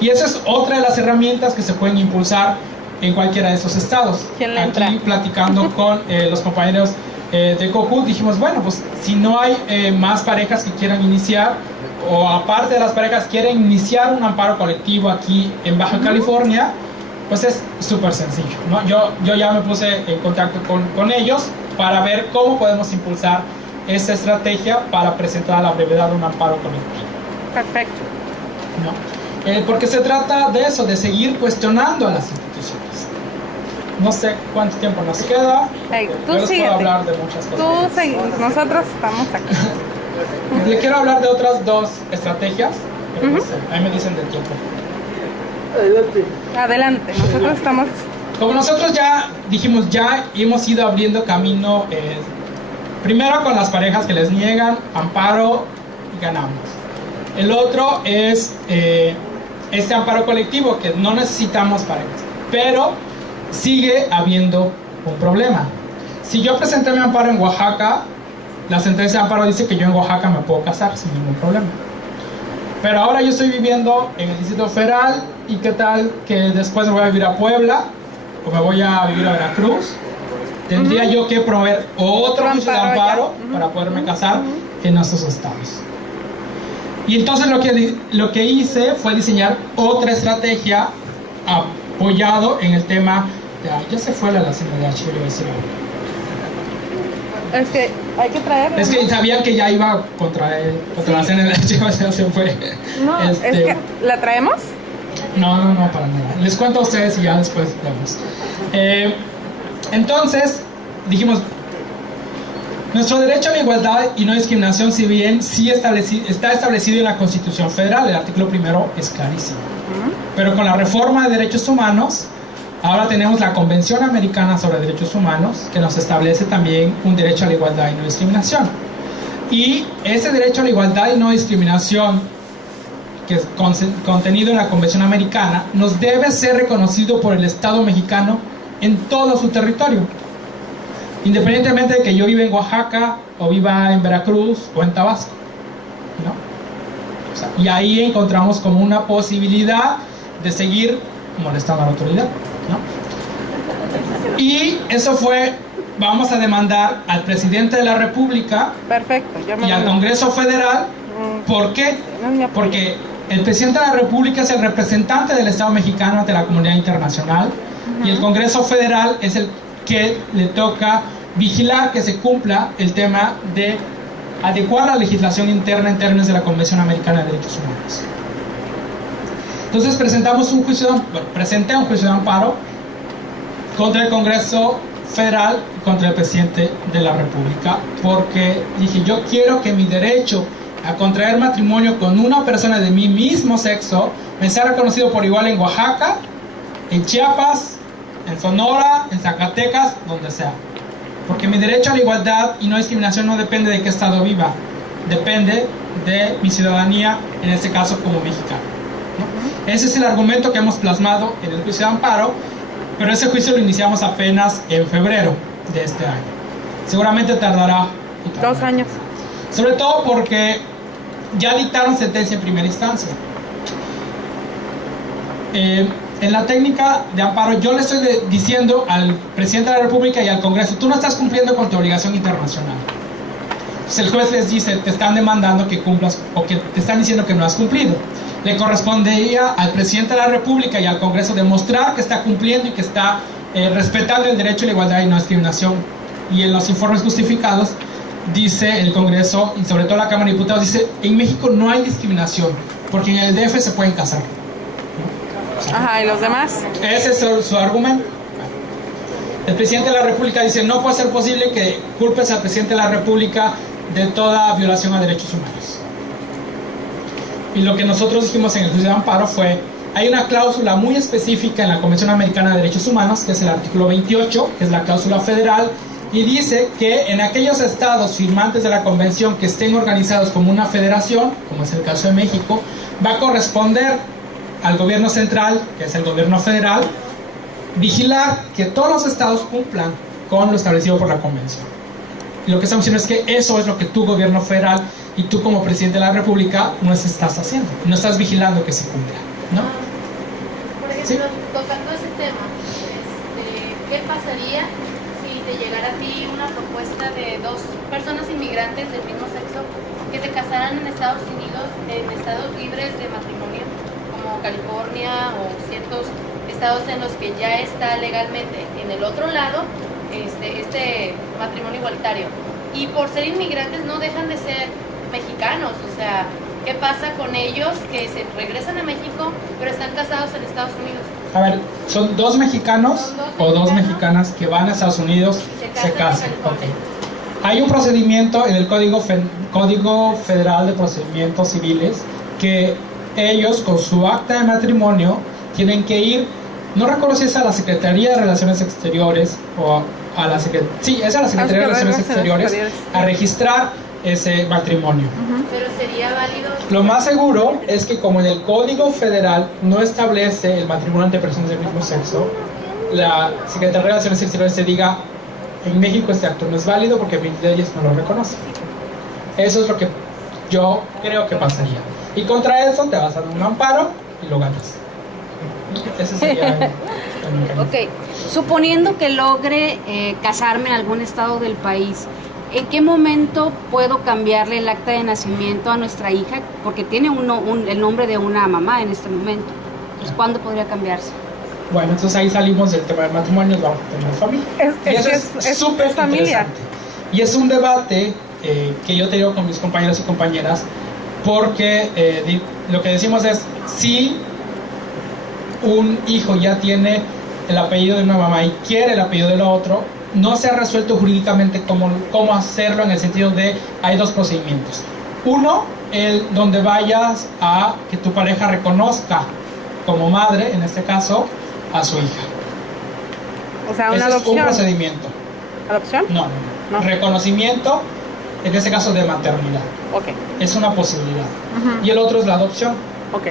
Y esa es otra de las herramientas que se pueden impulsar en cualquiera de esos estados. Aquí, platicando con los compañeros de COCU, dijimos, bueno, pues si no hay más parejas que quieran iniciar, o aparte de las parejas quieren iniciar un amparo colectivo aquí en Baja California, pues es súper sencillo, ¿no? Yo ya me puse en contacto con ellos para ver cómo podemos impulsar esta estrategia para presentar a la brevedad un amparo colectivo. Perfecto. ¿No? Porque se trata de eso, de seguir cuestionando a las instituciones. No sé cuánto tiempo nos queda. Hey, yo les puedo hablar de muchas cosas. Nosotros estamos aquí. Le quiero hablar de otras 2 estrategias, pero no sé, ahí me dicen del tiempo. Adelante, nosotros estamos... Como nosotros ya dijimos, ya hemos ido abriendo camino, primero con las parejas que les niegan amparo y ganamos. El otro es este amparo colectivo, que no necesitamos parejas, pero sigue habiendo un problema. Si yo presenté mi amparo en Oaxaca, la sentencia de amparo dice que yo en Oaxaca me puedo casar sin ningún problema. Pero ahora yo estoy viviendo en el Distrito Federal, y qué tal que después me voy a vivir a Puebla o me voy a vivir a Veracruz. Tendría yo que proveer otro juicio de amparo para poderme casar en esos estados. Y entonces lo que hice fue diseñar otra estrategia apoyado en el tema de... Ya se fue la CNDH, yo le voy a decir algo. Es que hay que traerlo. Es que sabía que ya iba contra la CNDH, o sea, se fue. No, es que ¿la traemos? No, para nada. Les cuento a ustedes y ya después vemos. Entonces, dijimos, nuestro derecho a la igualdad y no discriminación, si bien sí está establecido en la Constitución Federal, el artículo primero es clarísimo. Pero con la reforma de derechos humanos, ahora tenemos la Convención Americana sobre Derechos Humanos, que nos establece también un derecho a la igualdad y no discriminación. Y ese derecho a la igualdad y no discriminación, que es contenido en la Convención Americana, nos debe ser reconocido por el Estado mexicano en todo su territorio. Independientemente de que yo viva en Oaxaca, o viva en Veracruz, o en Tabasco, ¿no? O sea, y ahí encontramos como una posibilidad de seguir molestando a la autoridad, ¿no? Y eso fue, vamos a demandar al presidente de la República. Perfecto, y al Congreso Federal. ¿Por qué? Porque el presidente de la República es el representante del Estado mexicano ante la comunidad internacional, y el Congreso Federal es el que le toca vigilar que se cumpla el tema de adecuar la legislación interna en términos de la Convención Americana de Derechos Humanos. Entonces presenté un juicio de amparo contra el Congreso Federal y contra el presidente de la República, porque dije, yo quiero que mi derecho a contraer matrimonio con una persona de mi mismo sexo me sea reconocido por igual en Oaxaca, en Chiapas, en Sonora, en Zacatecas, donde sea. Porque mi derecho a la igualdad y no discriminación no depende de qué estado viva, depende de mi ciudadanía, en este caso como mexicano, ¿no? Ese es el argumento que hemos plasmado en el juicio de amparo, pero ese juicio lo iniciamos apenas en febrero de este año. Seguramente tardará 2 años. Sobre todo porque ya dictaron sentencia en primera instancia. En la técnica de amparo yo le estoy diciendo al presidente de la República y al Congreso, tú no estás cumpliendo con tu obligación internacional. Entonces el juez les dice, te están demandando que cumplas, o que te están diciendo que no has cumplido. Le correspondería al presidente de la República y al Congreso demostrar que está cumpliendo y que está respetando el derecho a la igualdad y no discriminación. Y en los informes justificados dice el Congreso, y sobre todo la Cámara de Diputados, dice, en México no hay discriminación, porque en el DF se pueden casar. Ajá, ¿y los demás? Ese es su argumento. El presidente de la República dice, no puede ser posible que culpes al presidente de la República de toda violación a derechos humanos. Y lo que nosotros dijimos en el juicio de amparo fue, hay una cláusula muy específica en la Convención Americana de Derechos Humanos, que es el artículo 28, que es la cláusula federal, y dice que en aquellos estados firmantes de la convención que estén organizados como una federación, como es el caso de México, va a corresponder al gobierno central, que es el gobierno federal, vigilar que todos los estados cumplan con lo establecido por la convención. Y lo que estamos diciendo es que eso es lo que tu gobierno federal y tú como presidente de la República no estás haciendo, no estás vigilando que se cumpla, ¿no? Por ejemplo, tocando ese tema, ¿qué pasaría si te llegara a ti una propuesta de 2 personas inmigrantes del mismo sexo que se casaran en Estados Unidos, en estados libres de matrimonio, como California o ciertos estados en los que ya está legalmente en el otro lado este matrimonio igualitario, y por ser inmigrantes no dejan de ser mexicanos? O sea, ¿qué pasa con ellos que se regresan a México pero están casados en Estados Unidos? A ver, ¿son 2 mexicanos o 2 mexicanas que van a Estados Unidos, se casan? Okay. Hay un procedimiento en el Código Federal de Procedimientos Civiles que ellos con su acta de matrimonio tienen que ir, no recuerdo si es a la Secretaría de Relaciones Exteriores o a la Secretaría de Relaciones Exteriores a registrar ese matrimonio. Pero sería válido. Lo más seguro es que como en el Código Federal no establece el matrimonio entre personas del mismo sexo, la Secretaría de Relaciones Exteriores te diga, en México este acto no es válido porque mis leyes no lo reconocen. Eso es lo que yo creo que pasaría. Y contra eso te vas a dar un amparo y lo ganas. Ese sería el mecanismo. Ok, suponiendo que logre casarme en algún estado del país, ¿En qué momento puedo cambiarle el acta de nacimiento a nuestra hija? Porque tiene el nombre de una mamá en este momento. Entonces, ¿cuándo podría cambiarse? Bueno, entonces ahí salimos del tema del matrimonio, vamos a tener familia. Y eso es súper interesante. Y es un debate que yo he tenido con mis compañeros y compañeras, porque lo que decimos es, si un hijo ya tiene el apellido de una mamá y quiere el apellido del otro, no se ha resuelto jurídicamente cómo hacerlo, en el sentido de, hay dos procedimientos. Uno, donde vayas a que tu pareja reconozca como madre, en este caso, a su hija. O sea, una Ese adopción. es un procedimiento. ¿Adopción? No. Reconocimiento, en este caso de maternidad. Ok. Es una posibilidad. Y el otro es la adopción. Ok.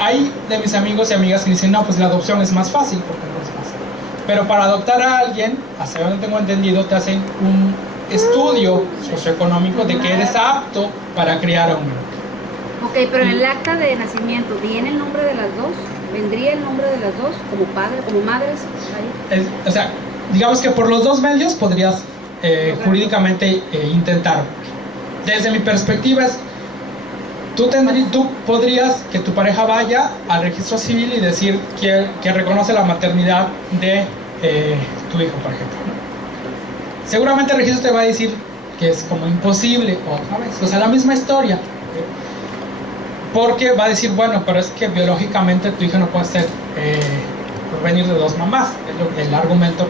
Hay de mis amigos y amigas que dicen, no, pues la adopción es más fácil, porque no es fácil. Pero para adoptar a alguien, hasta donde tengo entendido, te hacen un estudio socioeconómico de que eres apto para criar a un hijo. Ok, pero en el acta de nacimiento, ¿viene el nombre de las dos? ¿Vendría el nombre de las dos como padre, como madres? Ahí. O sea, digamos que por los dos medios podrías jurídicamente intentar. Desde mi perspectiva es, tú podrías que tu pareja vaya al registro civil y decir que reconoce la maternidad de tu hijo, por ejemplo. Seguramente el registro te va a decir que es como imposible otra vez, o sea, la misma historia. Porque va a decir, bueno, pero es que biológicamente tu hijo no puede ser venir de dos mamás, es el argumento.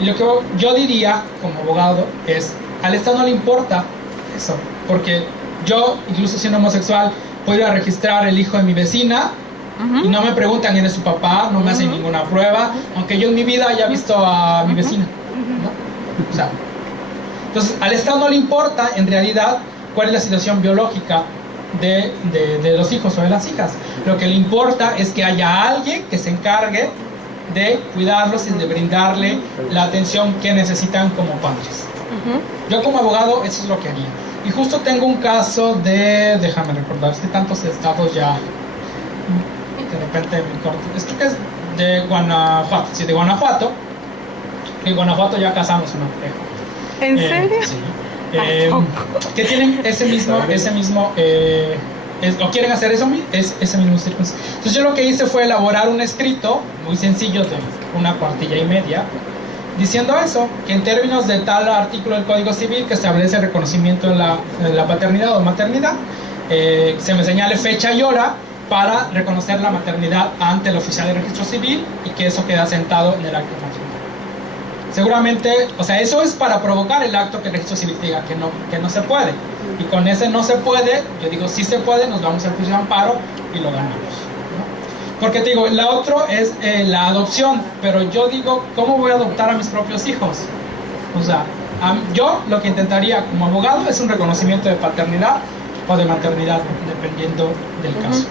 Y lo que yo diría como abogado es, al Estado no le importa eso, porque yo, incluso siendo homosexual, puedo ir a registrar el hijo de mi vecina y no me preguntan quién es su papá, no me hacen ninguna prueba, aunque yo en mi vida haya visto a mi vecina, ¿no? O sea, entonces al Estado no le importa en realidad cuál es la situación biológica de los hijos o de las hijas. Lo que le importa es que haya alguien que se encargue de cuidarlos y de brindarle la atención que necesitan como padres. Yo como abogado eso es lo que haría. Y justo tengo un caso déjame recordar, es que tantos estados ya de repente me corto. Esto que es de Guanajuato, sí, de Guanajuato. En Guanajuato ya casamos una pareja. ¿En serio? Sí. Que tienen ese mismo o quieren hacer ese mismo circunstancia. Entonces yo lo que hice fue elaborar un escrito muy sencillo de una cuartilla y media, diciendo eso, que en términos de tal artículo del Código Civil que establece el reconocimiento de la paternidad o maternidad, se me señale fecha y hora para reconocer la maternidad ante el oficial de registro civil y que eso quede asentado en el acto matrimonial. Seguramente, o sea, eso es para provocar el acto que el registro civil diga que no se puede. Y con ese no se puede, yo digo sí se puede, nos vamos al juicio de amparo y lo ganamos, ¿no? Porque te digo, la otra es la adopción, pero yo digo, ¿cómo voy a adoptar a mis propios hijos? O sea, yo lo que intentaría como abogado es un reconocimiento de paternidad o de maternidad, dependiendo del caso.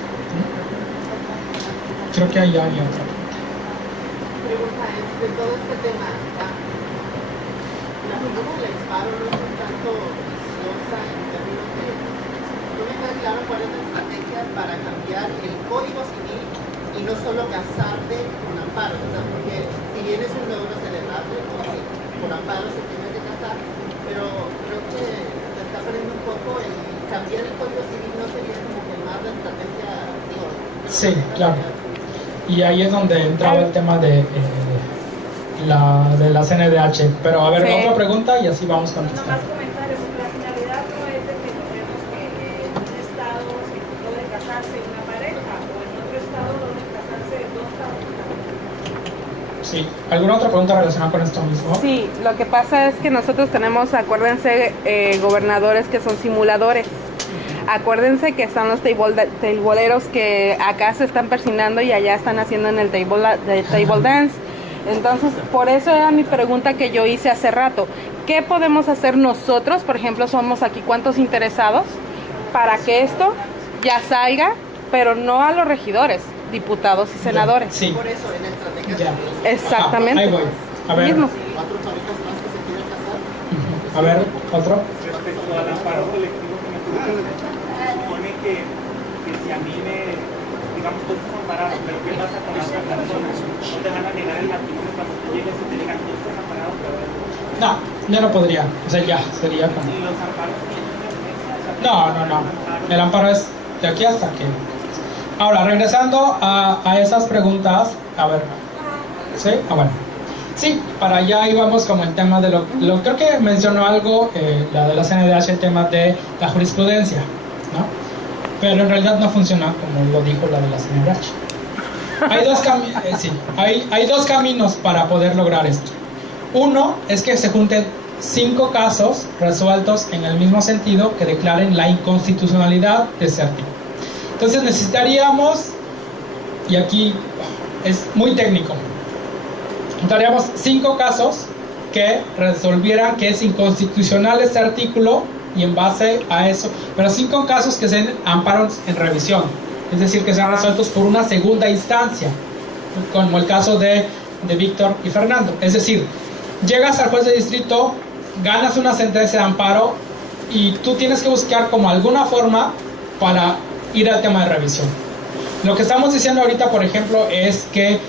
Creo que ahí hay otra pregunta de todo este tema. La figura del disparo no es un tanto viciosa en términos de... No me queda claro cuál es la estrategia para cambiar el Código Civil y no solo casarte con amparo. O sea, porque si bien es un logro celebrable, por amparo se tiene que casar, pero creo que se está perdiendo un poco el cambiar el Código Civil, no sería como que más la estrategia, digo... Sí, claro. Y ahí es donde entraba el tema de la CNDH. Pero a ver, otra pregunta y así vamos con esto. Más comentarios. La finalidad no es de que logremos que en un estado se logre casarse una pareja o en otro estado logre casarse dos parejas. Sí, ¿alguna otra pregunta relacionada con esto mismo? Sí, lo que pasa es que nosotros tenemos, acuérdense, gobernadores que son simuladores. Acuérdense que están los tableeros que acá se están persinando y allá están haciendo en el table dance. Entonces, por eso era mi pregunta que yo hice hace rato. ¿Qué podemos hacer nosotros? Por ejemplo, somos aquí cuántos interesados para que esto ya salga, pero no a los regidores, diputados y senadores. Sí. Por eso en la estrategia. Exactamente. Ahí voy. A ver. Mismo. ¿Cuatro parejas más que se quieren casar? A ver, otro. Respecto al amparo colectivo que me supone que si a mí digamos, todos están amparados, pero ¿qué pasa con las otras personas? ¿No te van a negar el matrimonio cuando tú llegues y te digan, tú estás amparado? No, ya no podría. O sea, ya sería como... ¿Y los amparos tienen No. El amparo es de aquí hasta aquí. Ahora, regresando a esas preguntas, a ver. ¿Sí? Bueno. Sí, para allá íbamos como el tema de lo creo que mencionó algo, la de la CNDH, el tema de la jurisprudencia, ¿no? Pero en realidad no funciona como lo dijo la de la CNDH. Hay dos caminos para poder lograr esto. Uno es que se junten 5 casos resueltos en el mismo sentido que declaren la inconstitucionalidad de ese artículo. Entonces necesitaríamos, y aquí es muy técnico, necesitaríamos 5 casos que resolvieran que es inconstitucional este artículo y en base a eso, pero 5 casos que sean amparos en revisión, es decir, que sean resueltos por una segunda instancia, como el caso de Víctor y Fernando. Es decir, llegas al juez de distrito, ganas una sentencia de amparo y tú tienes que buscar como alguna forma para ir al tema de revisión. Lo que estamos diciendo ahorita, por ejemplo, es que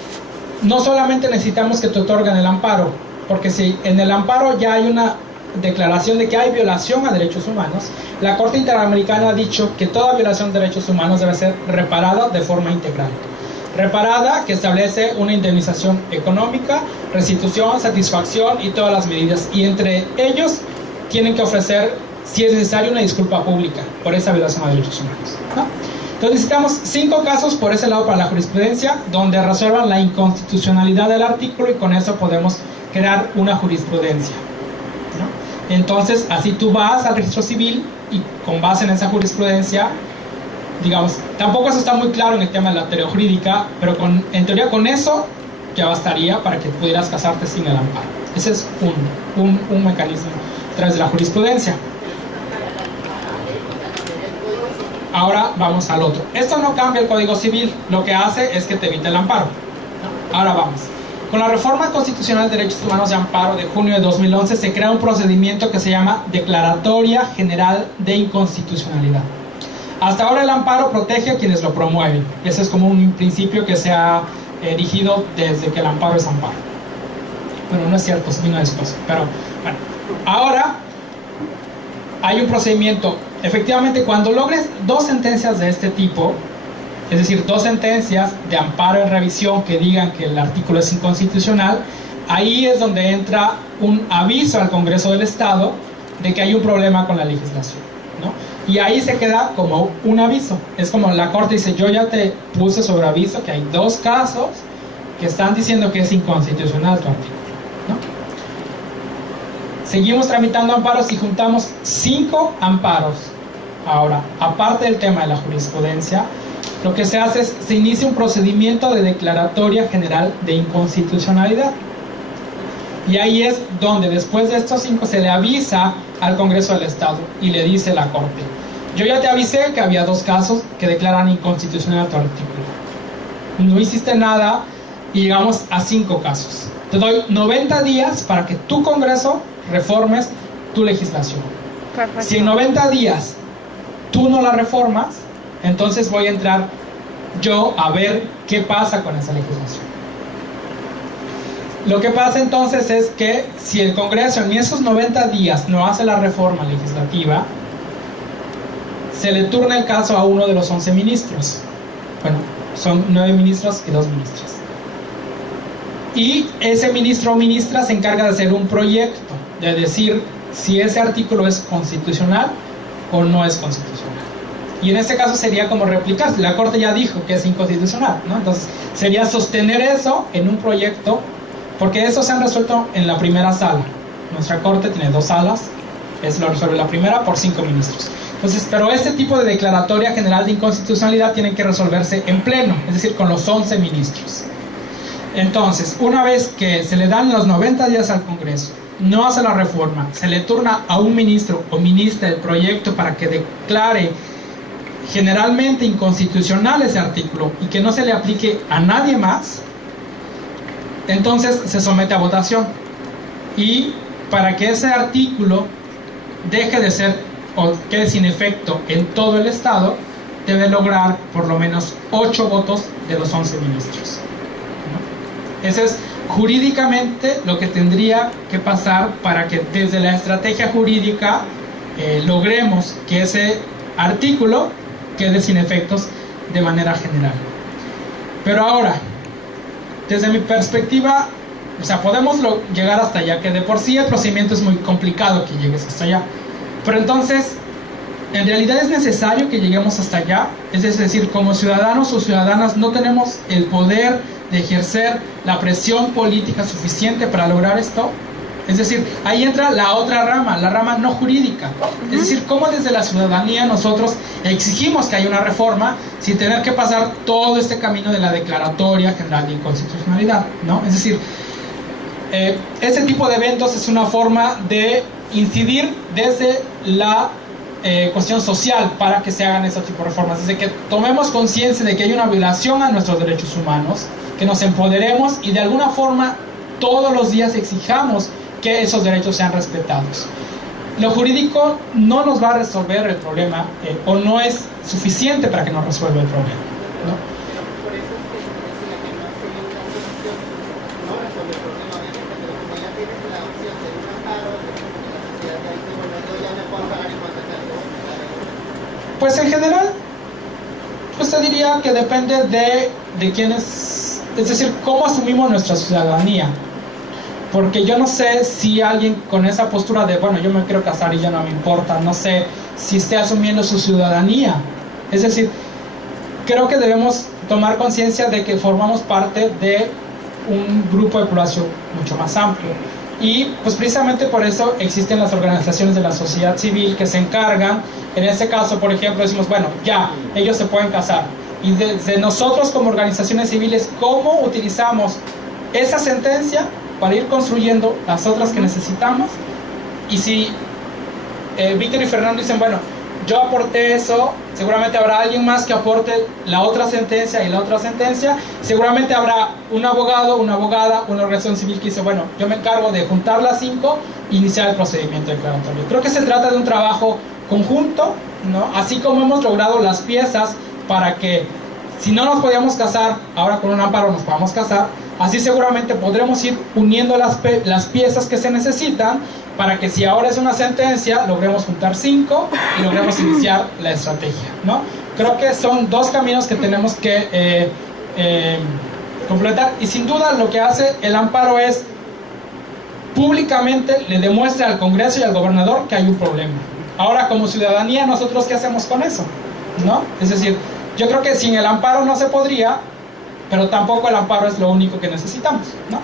no solamente necesitamos que te otorguen el amparo, porque si en el amparo ya hay una declaración de que hay violación a derechos humanos, la Corte Interamericana ha dicho que toda violación de derechos humanos debe ser reparada de forma integral. Reparada, que establece una indemnización económica, restitución, satisfacción y todas las medidas. Y entre ellos tienen que ofrecer, si es necesario, una disculpa pública por esa violación a derechos humanos, ¿no? Entonces necesitamos 5 casos por ese lado para la jurisprudencia, donde resuelvan la inconstitucionalidad del artículo y con eso podemos crear una jurisprudencia, ¿no? Entonces así tú vas al registro civil y con base en esa jurisprudencia, digamos, tampoco eso está muy claro en el tema de la teoría jurídica, pero en teoría con eso ya bastaría para que pudieras casarte sin el amparo. Ese es un mecanismo a través de la jurisprudencia. Ahora vamos al otro. Esto no cambia el Código Civil, lo que hace es que te evita el amparo, ¿no? Ahora vamos. Con la Reforma Constitucional de Derechos Humanos de Amparo de junio de 2011 se crea un procedimiento que se llama Declaratoria General de Inconstitucionalidad. Hasta ahora el amparo protege a quienes lo promueven. Ese es como un principio que se ha erigido desde que el amparo es amparo. Bueno, no es cierto, se vino después. Pero bueno, ahora hay un procedimiento. Efectivamente, cuando logres 2 sentencias de este tipo, es decir, 2 sentencias de amparo en revisión que digan que el artículo es inconstitucional, ahí es donde entra un aviso al Congreso del Estado de que hay un problema con la legislación, ¿no? Y ahí se queda como un aviso. Es como la Corte dice, yo ya te puse sobre aviso que hay 2 casos que están diciendo que es inconstitucional tu artículo, ¿no? Seguimos tramitando amparos y juntamos 5 amparos. Ahora, aparte del tema de la jurisprudencia, lo que se hace es, se inicia un procedimiento de declaratoria general de inconstitucionalidad. Y ahí es donde después de estos 5 se le avisa al Congreso del Estado y le dice la Corte, yo ya te avisé que había 2 casos que declaran inconstitucional tu artículo. No hiciste nada y llegamos a 5 casos. Te doy 90 días para que tu Congreso reformes tu legislación. Perfecto. Si en 90 días tú no la reformas, entonces voy a entrar yo a ver qué pasa con esa legislación. Lo que pasa entonces es que si el Congreso en esos 90 días no hace la reforma legislativa, se le turna el caso a uno de los 11 ministros. Bueno, son 9 ministros y 2 ministras. Y ese ministro o ministra se encarga de hacer un proyecto, de decir si ese artículo es constitucional o no es constitucional. Y en este caso sería como replicar. La Corte ya dijo que es inconstitucional, ¿no? Entonces sería sostener eso en un proyecto, porque eso se han resuelto en la primera sala. Nuestra Corte tiene 2 salas, es lo resuelve la primera por 5 ministros. Entonces, pero este tipo de declaratoria general de inconstitucionalidad tiene que resolverse en pleno, es decir, con los 11 ministros. Entonces, una vez que se le dan los 90 días al Congreso, no hace la reforma, se le turna a un ministro o ministra el proyecto para que declare generalmente inconstitucional ese artículo y que no se le aplique a nadie más, entonces se somete a votación. Y para que ese artículo deje de ser o quede sin efecto en todo el Estado, debe lograr por lo menos 8 votos de los 11 ministros, ¿no? Eso es jurídicamente lo que tendría que pasar para que desde la estrategia jurídica logremos que ese artículo quede sin efectos de manera general. Pero ahora, desde mi perspectiva, o sea, podemos llegar hasta allá, que de por sí el procedimiento es muy complicado que llegues hasta allá. Pero entonces, ¿en realidad es necesario que lleguemos hasta allá? Es decir, como ciudadanos o ciudadanas no tenemos el poder de ejercer la presión política suficiente para lograr esto. Es decir, ahí entra la otra rama, la rama no jurídica. Es decir, cómo desde la ciudadanía nosotros exigimos que haya una reforma sin tener que pasar todo este camino de la declaratoria general de inconstitucionalidad, ¿no? Es decir, este tipo de eventos es una forma de incidir desde la cuestión social para que se hagan ese tipo de reformas. Desde que tomemos conciencia de que hay una violación a nuestros derechos humanos, que nos empoderemos y de alguna forma todos los días exijamos que esos derechos sean respetados. Lo jurídico no nos va a resolver el problema o no es suficiente para que nos resuelva el problema, ¿no? Por eso es que decía que no sería una solución, no resuelve el problema, obviamente, pero como ya tienes la opción de un amparo, de la sociedad te dice, bueno, yo ya me puedo pagar y cuánto sea lo voy a pagar. Pues en general, pues te diría que depende de quiénes, es decir, cómo asumimos nuestra ciudadanía. Porque yo no sé si alguien con esa postura de, bueno, yo me quiero casar y ya no me importa, no sé si esté asumiendo su ciudadanía. Es decir, creo que debemos tomar conciencia de que formamos parte de un grupo de población mucho más amplio. Y pues precisamente por eso existen las organizaciones de la sociedad civil que se encargan, en este caso, por ejemplo, decimos, bueno, ya, ellos se pueden casar. Y desde nosotros como organizaciones civiles, ¿cómo utilizamos esa sentencia para ir construyendo las otras que necesitamos? Y si Víctor y Fernando dicen, bueno, yo aporté eso, seguramente habrá alguien más que aporte la otra sentencia y la otra sentencia, seguramente habrá un abogado, una abogada, una organización civil que dice, bueno, yo me encargo de juntar las 5 e iniciar el procedimiento declaratorio. Creo que se trata de un trabajo conjunto, ¿no? Así como hemos logrado las piezas para que si no nos podíamos casar, ahora con un amparo nos podamos casar. Así seguramente podremos ir uniendo las piezas que se necesitan para que si ahora es una sentencia, logremos juntar 5 y logremos iniciar la estrategia, ¿no? Creo que son dos caminos que tenemos que completar. Y sin duda lo que hace el amparo es públicamente le demuestra al Congreso y al gobernador que hay un problema. Ahora, como ciudadanía, ¿nosotros qué hacemos con eso? ¿No? Es decir, yo creo que sin el amparo no se podría, pero tampoco el amparo es lo único que necesitamos, ¿no?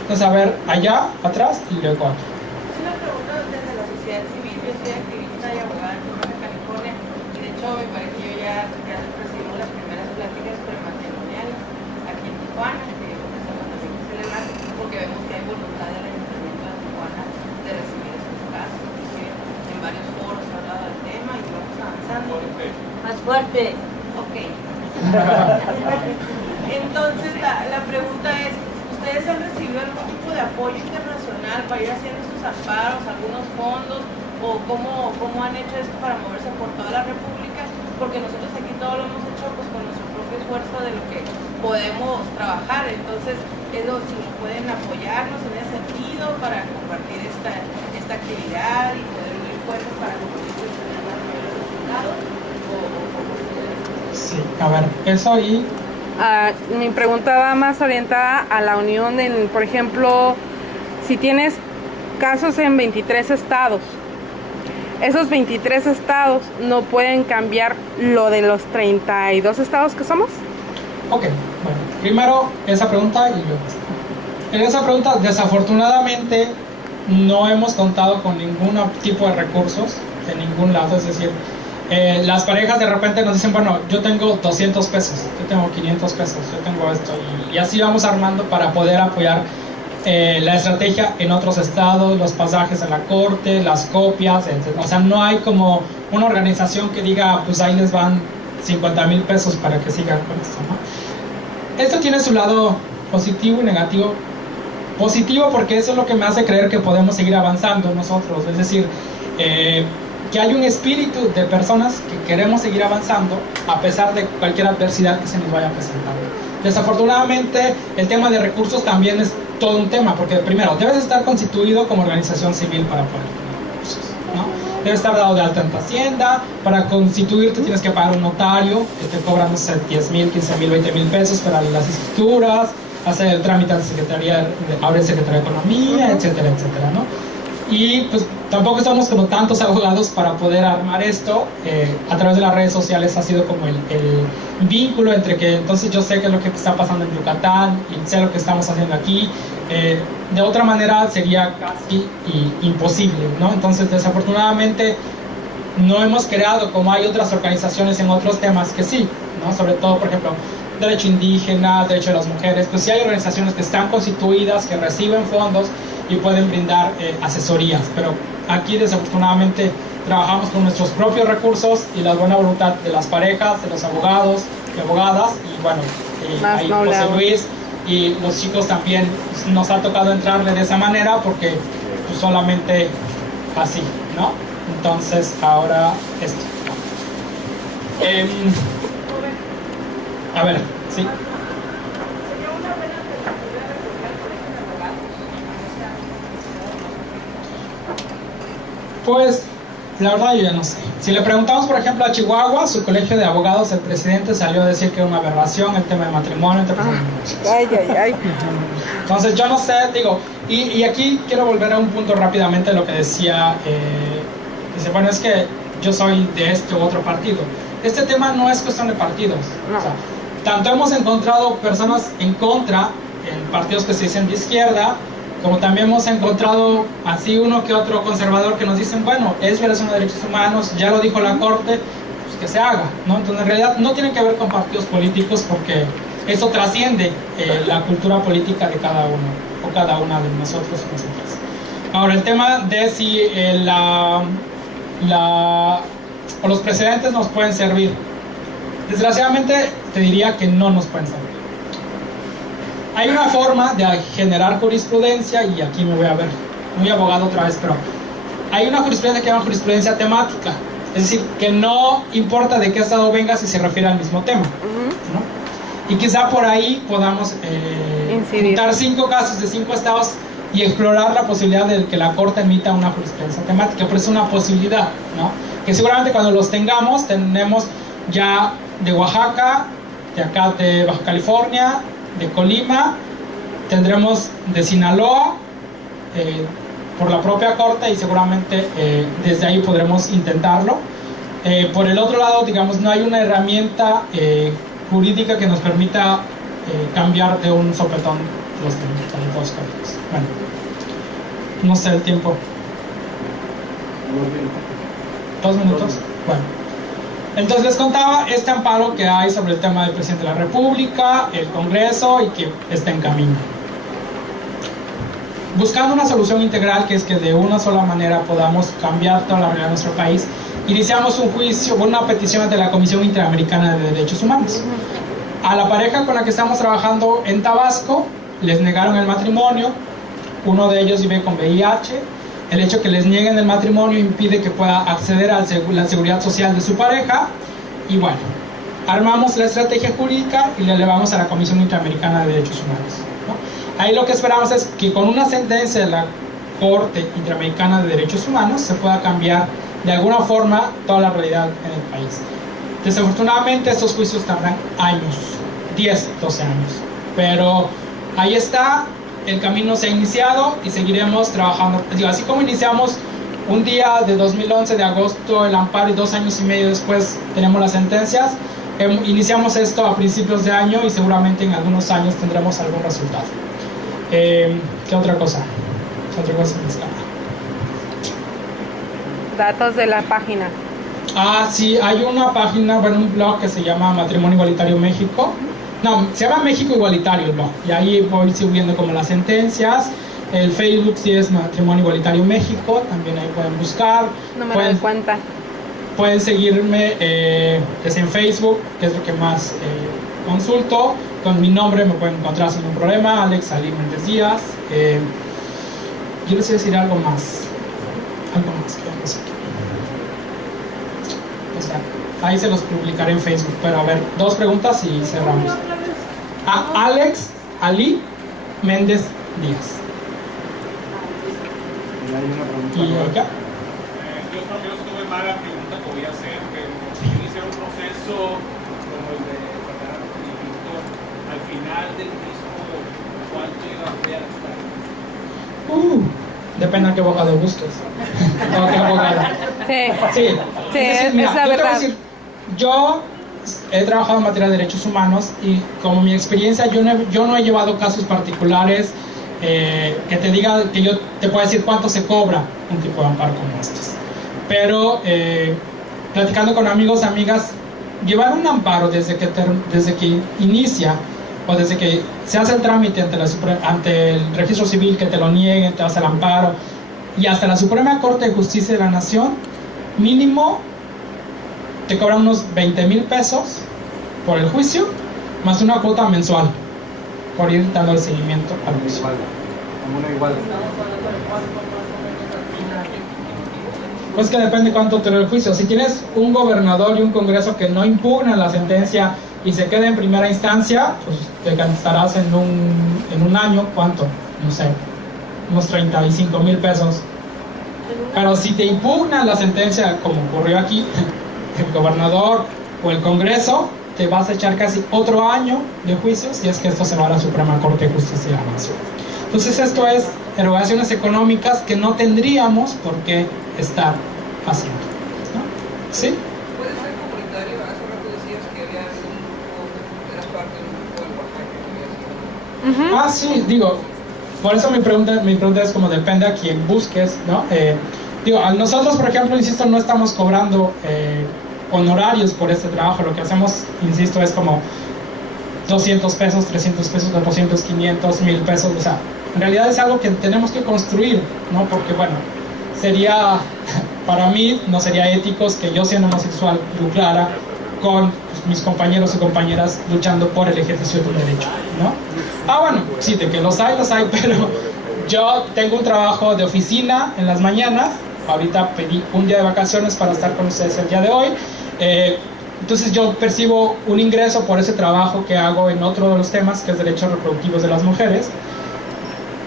Entonces, a ver, allá, atrás y luego aquí. Es una pregunta desde la sociedad civil. Yo soy activista y abogada en Baja California, y de hecho me parece que yo ya recibimos las primeras pláticas prematrimoniales aquí en Tijuana, que empezamos también a celebrar, porque vemos que hay voluntad del Ayuntamiento de Tijuana de recibir estos casos. En varios foros se ha hablado del tema y vamos avanzando. Más fuerte. Ok. Entonces la pregunta es, ¿ustedes han recibido algún tipo de apoyo internacional para ir haciendo estos amparos, algunos fondos, o cómo han hecho esto para moverse por toda la República? Porque nosotros aquí todo lo hemos hecho pues con nuestro propio esfuerzo de lo que podemos trabajar. Entonces, si nos pueden apoyarnos en ese sentido para compartir esta actividad y poder unir fuerzas para compartir los resultados. Sí, a ver, eso y... mi pregunta va más orientada a la unión en, por ejemplo, si tienes casos en 23 estados, esos 23 estados no pueden cambiar lo de los 32 estados que somos. Ok, bueno, primero esa pregunta y luego esta. En esa pregunta, desafortunadamente, no hemos contado con ningún tipo de recursos de ningún lado, es decir, las parejas de repente nos dicen, bueno, yo tengo 200 pesos, yo tengo 500 pesos, yo tengo esto, y así vamos armando para poder apoyar la estrategia en otros estados, los pasajes a la corte, las copias, etc. O sea, no hay como una organización que diga, pues ahí les van 50,000 pesos para que sigan con esto, ¿no? Esto tiene su lado positivo y negativo. Positivo porque eso es lo que me hace creer que podemos seguir avanzando nosotros, es decir, que hay un espíritu de personas que queremos seguir avanzando a pesar de cualquier adversidad que se nos vaya presentando. Desafortunadamente, el tema de recursos también es todo un tema, porque primero, debes estar constituido como organización civil para poder tener recursos, ¿no? Debes estar dado de alta en tu hacienda. Para constituirte tienes que pagar un notario que te cobra, no sé, 10,000, 15,000, 20,000 pesos para las escrituras, hacer el trámite a la Secretaría, abrir Secretaría de Economía, etcétera, etcétera, ¿no? Y pues tampoco somos como tantos abogados para poder armar esto. A través de las redes sociales ha sido como el vínculo entre que entonces yo sé qué es lo que está pasando en Yucatán y sé lo que estamos haciendo aquí. De otra manera sería casi imposible, ¿no? Entonces desafortunadamente no hemos creado, como hay otras organizaciones en otros temas que sí, ¿no? Sobre todo, por ejemplo, derecho indígena, derecho de las mujeres, pues sí hay organizaciones que están constituidas, que reciben fondos y pueden brindar asesorías, pero aquí desafortunadamente trabajamos con nuestros propios recursos y la buena voluntad de las parejas, de los abogados y abogadas, y bueno, ahí José Luis y los chicos también nos ha tocado entrarle de esa manera porque pues, solamente así, ¿no? Entonces ahora esto. A ver, sí. Pues, la verdad yo ya no sé. Si le preguntamos, por ejemplo, a Chihuahua, su colegio de abogados, el presidente salió a decir que era una aberración el tema de matrimonio. Entonces, yo no sé, digo, y aquí quiero volver a un punto rápidamente de lo que decía, dice, bueno, es que yo soy de este u otro partido. Este tema no es cuestión de partidos. No. O sea, tanto hemos encontrado personas en contra, en partidos que se dicen de izquierda, como también hemos encontrado así uno que otro conservador que nos dicen, bueno, es violación de derechos humanos, ya lo dijo la Corte, pues que se haga, ¿no? Entonces en realidad no tiene que ver con partidos políticos porque eso trasciende la cultura política de cada uno o cada una de nosotros y nosotras. Ahora, el tema de si o los precedentes nos pueden servir. Desgraciadamente te diría que no nos pueden servir. Hay una forma de generar jurisprudencia, y aquí me voy a ver muy abogado otra vez, pero hay una jurisprudencia que se llama jurisprudencia temática, es decir, que no importa de qué estado venga si se refiere al mismo tema, ¿no? Y quizá por ahí podamos juntar 5 casos de 5 estados y explorar la posibilidad de que la Corte emita una jurisprudencia temática, pero es una posibilidad, ¿no? Que seguramente cuando los tengamos, tenemos ya de Oaxaca, de acá de Baja California, de Colima, tendremos de Sinaloa, por la propia Corte, y seguramente desde ahí podremos intentarlo. Por el otro lado, digamos, no hay una herramienta jurídica que nos permita cambiar de un sopetón los dos códigos. Bueno, no sé el tiempo. 2 minutos. Bueno. Entonces les contaba este amparo que hay sobre el tema del presidente de la República, el Congreso, y que está en camino. Buscando una solución integral, que es que de una sola manera podamos cambiar toda la realidad de nuestro país, iniciamos un juicio, una petición ante la Comisión Interamericana de Derechos Humanos. A la pareja con la que estamos trabajando en Tabasco les negaron el matrimonio, uno de ellos vive con VIH. El hecho que les nieguen el matrimonio impide que pueda acceder a la seguridad social de su pareja. Y bueno, armamos la estrategia jurídica y le elevamos a la Comisión Interamericana de Derechos Humanos, ¿no? Ahí lo que esperamos es que con una sentencia de la Corte Interamericana de Derechos Humanos se pueda cambiar de alguna forma toda la realidad en el país. Desafortunadamente estos juicios tardan años, 10, 12 años. Pero ahí está. El camino se ha iniciado y seguiremos trabajando. Así como iniciamos un día de 2011 de agosto el amparo y 2 años y medio después tenemos las sentencias, iniciamos esto a principios de año y seguramente en algunos años tendremos algún resultado. ¿Qué otra cosa? ¿Qué otra cosa me escapa? Datos de la página. Ah, sí, hay una página, bueno, un blog que se llama Matrimonio Igualitario México. No, se llama México Igualitario el blog, y ahí voy subiendo como las sentencias. El Facebook sí es Matrimonio Igualitario México, también ahí pueden buscar. Número de cuenta. Pueden seguirme desde en Facebook, que es lo que más consulto. Con mi nombre me pueden encontrar sin ningún problema, Alex Ali Méndez Díaz. Yo les voy a decir algo más que no sé qué. O sea, ahí se los publicaré en Facebook, pero a ver, 2 preguntas y cerramos. a Alex Ali Méndez Díaz. Y acá. Yo creo que no estuve mal la pregunta que voy a hacer, pero si yo hiciera un proceso como el de Fernando y Víctor, al final del mismo, ¿cuánto iba a gastar? Depende a qué abogado busques. O qué abogada. Sí, Entonces, mira, es la yo te voy a verdad. decir, yo he trabajado en materia de derechos humanos y como mi experiencia, yo no he llevado casos particulares que te diga, que yo te pueda decir cuánto se cobra un tipo de amparo como estos. Pero platicando con amigos, amigas, llevar un amparo desde que inicia o desde que se hace el trámite ante el registro civil, que te lo nieguen, te vas al amparo, y hasta la Suprema Corte de Justicia de la Nación, mínimo te cobran unos 20,000 pesos por el juicio, más una cuota mensual por ir dando el seguimiento al juicio. Como una igual. Pues que depende cuánto te dure el juicio. Si tienes un gobernador y un congreso que no impugnan la sentencia y se queda en primera instancia, pues te gastarás en un año, ¿cuánto? No sé, unos 35,000 pesos. Pero si te impugnan la sentencia, como ocurrió aquí, el gobernador o el congreso, te vas a echar casi otro año de juicios, y es que esto se va a la Suprema Corte de Justicia de la Nación. Entonces esto es erogaciones económicas que no tendríamos por qué estar haciendo, ¿no? ¿Sí? Puede ser comunitario. Hace rato decías que había un grupo, eras parte de un grupo de Oaxaca que había sido. Sí, digo, por eso mi pregunta es como depende a quién busques, ¿no? Nosotros, por ejemplo, insisto, no estamos cobrando honorarios por este trabajo. Lo que hacemos, insisto, es como 200 pesos, 300 pesos, 400, 500, 1,000 pesos. O sea, en realidad es algo que tenemos que construir, ¿no? Porque, bueno, sería, para mí, no sería ético que yo, siendo homosexual, lucrara con mis compañeros y compañeras luchando por el ejercicio de un derecho, ¿no? Bueno, sí, de que los hay, pero yo tengo un trabajo de oficina en las mañanas. Ahorita pedí un día de vacaciones para estar con ustedes el día de hoy. Entonces yo percibo un ingreso por ese trabajo que hago en otro de los temas, que es derechos reproductivos de las mujeres.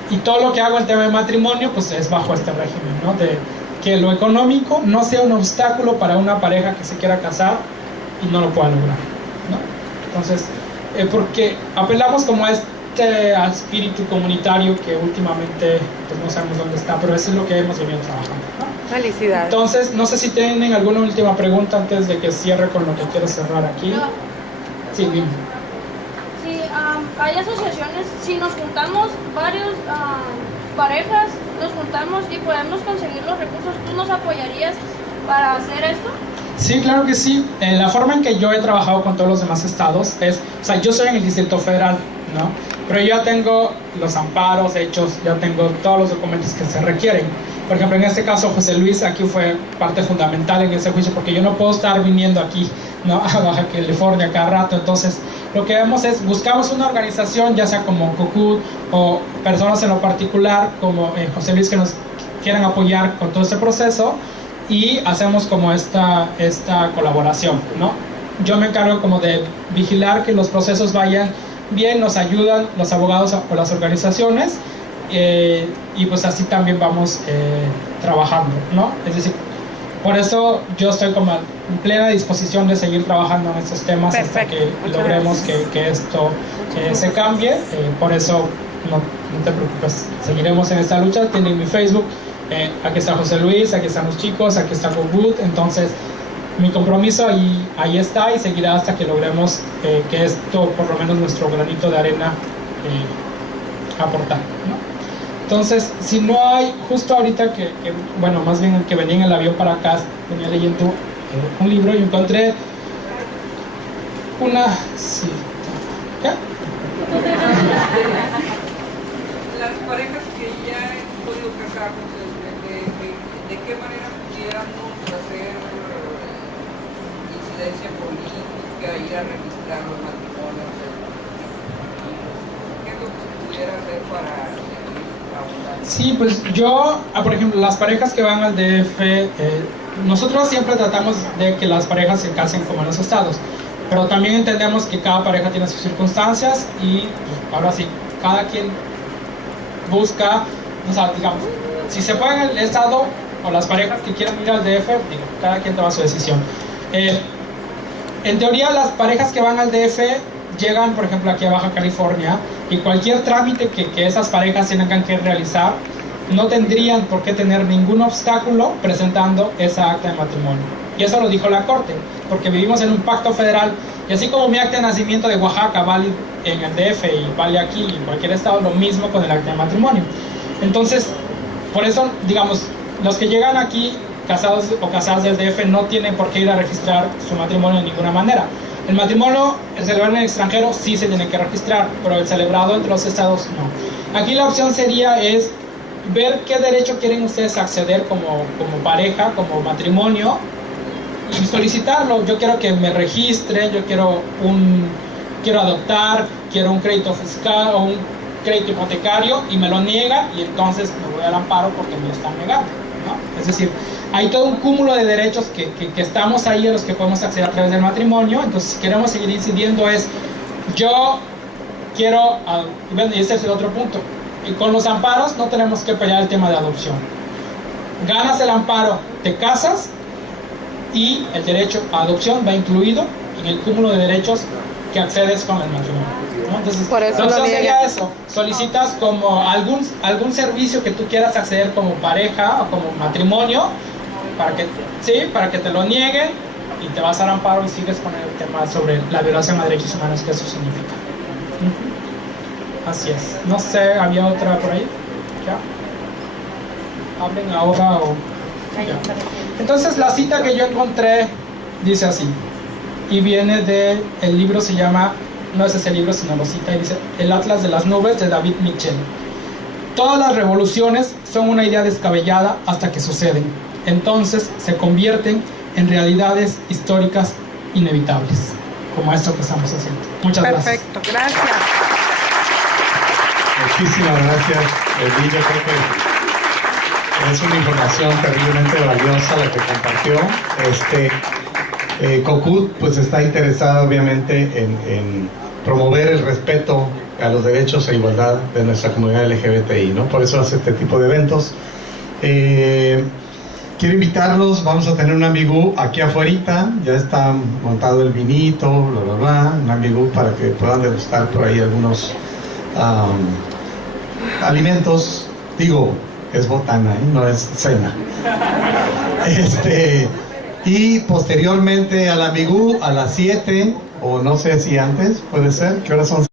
Y todo lo que hago en tema de matrimonio, pues es bajo este régimen, ¿no? De que lo económico no sea un obstáculo para una pareja que se quiera casar y no lo pueda lograr, ¿no? Entonces, porque apelamos como a este espíritu comunitario que últimamente pues no sabemos dónde está, pero eso es lo que hemos venido trabajando, ¿no? Felicidades. Entonces, no sé si tienen alguna última pregunta antes de que cierre con lo que quiero cerrar aquí. Sí, dime. Sí, hay asociaciones, si nos juntamos varios parejas, nos juntamos y podemos conseguir los recursos, ¿tú nos apoyarías para hacer esto? Sí, claro que sí. La forma en que yo he trabajado con todos los demás estados es, o sea, yo soy en el Distrito Federal, ¿no? Pero yo tengo los amparos hechos, ya tengo todos los documentos que se requieren. Por ejemplo, en este caso, José Luis aquí fue parte fundamental en ese juicio, porque yo no puedo estar viniendo aquí, ¿no?, a Baja California cada rato. Entonces, lo que vemos es, buscamos una organización, ya sea como COCUD o personas en lo particular, como José Luis, que nos quieran apoyar con todo este proceso, y hacemos como esta colaboración, ¿no? Yo me encargo como de vigilar que los procesos vayan bien, nos ayudan los abogados o las organizaciones, y pues así también vamos trabajando, ¿no? Es decir, por eso yo estoy como en plena disposición de seguir trabajando en estos temas. Perfecto. Hasta que logremos que esto se cambie. Por eso no te preocupes, seguiremos en esta lucha. Tienen mi Facebook, aquí está José Luis, aquí están los chicos, aquí está GoGood. Entonces mi compromiso ahí está, y seguirá hasta que logremos que esto, por lo menos nuestro granito de arena, aportar, ¿no? Entonces, si no hay, justo ahorita bueno, más bien que venía en el avión para acá, venía leyendo un libro y encontré una cita. ¿Qué? Las parejas que ya han podido casarse, ¿de qué manera pudiéramos hacer incidencia política, ir a registrar los matrimonios? ¿Qué es lo que se pudiera hacer para...? Sí, pues yo, por ejemplo, las parejas que van al DF, nosotros siempre tratamos de que las parejas se casen como en los estados, Pero también entendemos que cada pareja tiene sus circunstancias y pues, ahora sí, cada quien busca, o sea, digamos, si se puede en el estado o las parejas que quieran ir al DF, digo, cada quien toma su decisión. En teoría, las parejas que van al DF llegan, por ejemplo, aquí a Baja California, y cualquier trámite que esas parejas tengan que realizar, no tendrían por qué tener ningún obstáculo presentando esa acta de matrimonio. Y eso lo dijo la Corte, porque vivimos en un pacto federal, y así como mi acta de nacimiento de Oaxaca vale en el DF y vale aquí y en cualquier estado, lo mismo con el acta de matrimonio. Entonces, por eso, digamos, los que llegan aquí casados o casadas del DF no tienen por qué ir a registrar su matrimonio de ninguna manera. El matrimonio, el celebrado en el extranjero, sí se tiene que registrar, pero el celebrado entre los estados, no. Aquí la opción sería es ver qué derecho quieren ustedes acceder como pareja, como matrimonio, y solicitarlo. Yo quiero que me registre, yo quiero adoptar, quiero un crédito fiscal o un crédito hipotecario, y me lo niegan, y entonces me voy al amparo porque me lo están negando, ¿no? Es decir, hay todo un cúmulo de derechos que estamos ahí, a los que podemos acceder a través del matrimonio. Entonces, si queremos seguir incidiendo es, yo quiero, y ese es el otro punto, y con los amparos no tenemos que pelear el tema de adopción. Ganas el amparo, te casas, y el derecho a adopción va incluido en el cúmulo de derechos que accedes con el matrimonio, ¿no? Entonces, por eso la opción sería niega. eso, solicitas como algún servicio que tú quieras acceder como pareja o como matrimonio, para que te lo nieguen, y te vas al amparo y sigues con el tema sobre la violación a derechos humanos, que eso significa. Así es. No sé, ¿había otra por ahí? ¿Ya? ¿Hablen ahora o...? Ya. Entonces, la cita que yo encontré dice así, y viene del libro, se llama, no es ese libro, sino lo cita, y dice, El Atlas de las Nubes, de David Mitchell. Todas las revoluciones son una idea descabellada hasta que suceden. Entonces se convierten en realidades históricas inevitables, como esto que estamos haciendo. Muchas gracias. Perfecto, gracias. Muchísimas gracias, Edith. Yo creo que es una información terriblemente valiosa la que compartió. COCUT pues está interesada obviamente en promover el respeto a los derechos e igualdad de nuestra comunidad LGBTI, ¿no? Por eso hace este tipo de eventos. Quiero invitarlos, vamos a tener un ambigú aquí afuera, ya está montado el vinito, bla bla bla, un ambigú para que puedan degustar por ahí algunos alimentos. Digo, es botana, no es cena. Y posteriormente al ambigú a las 7, o no sé si antes, puede ser, ¿qué horas son?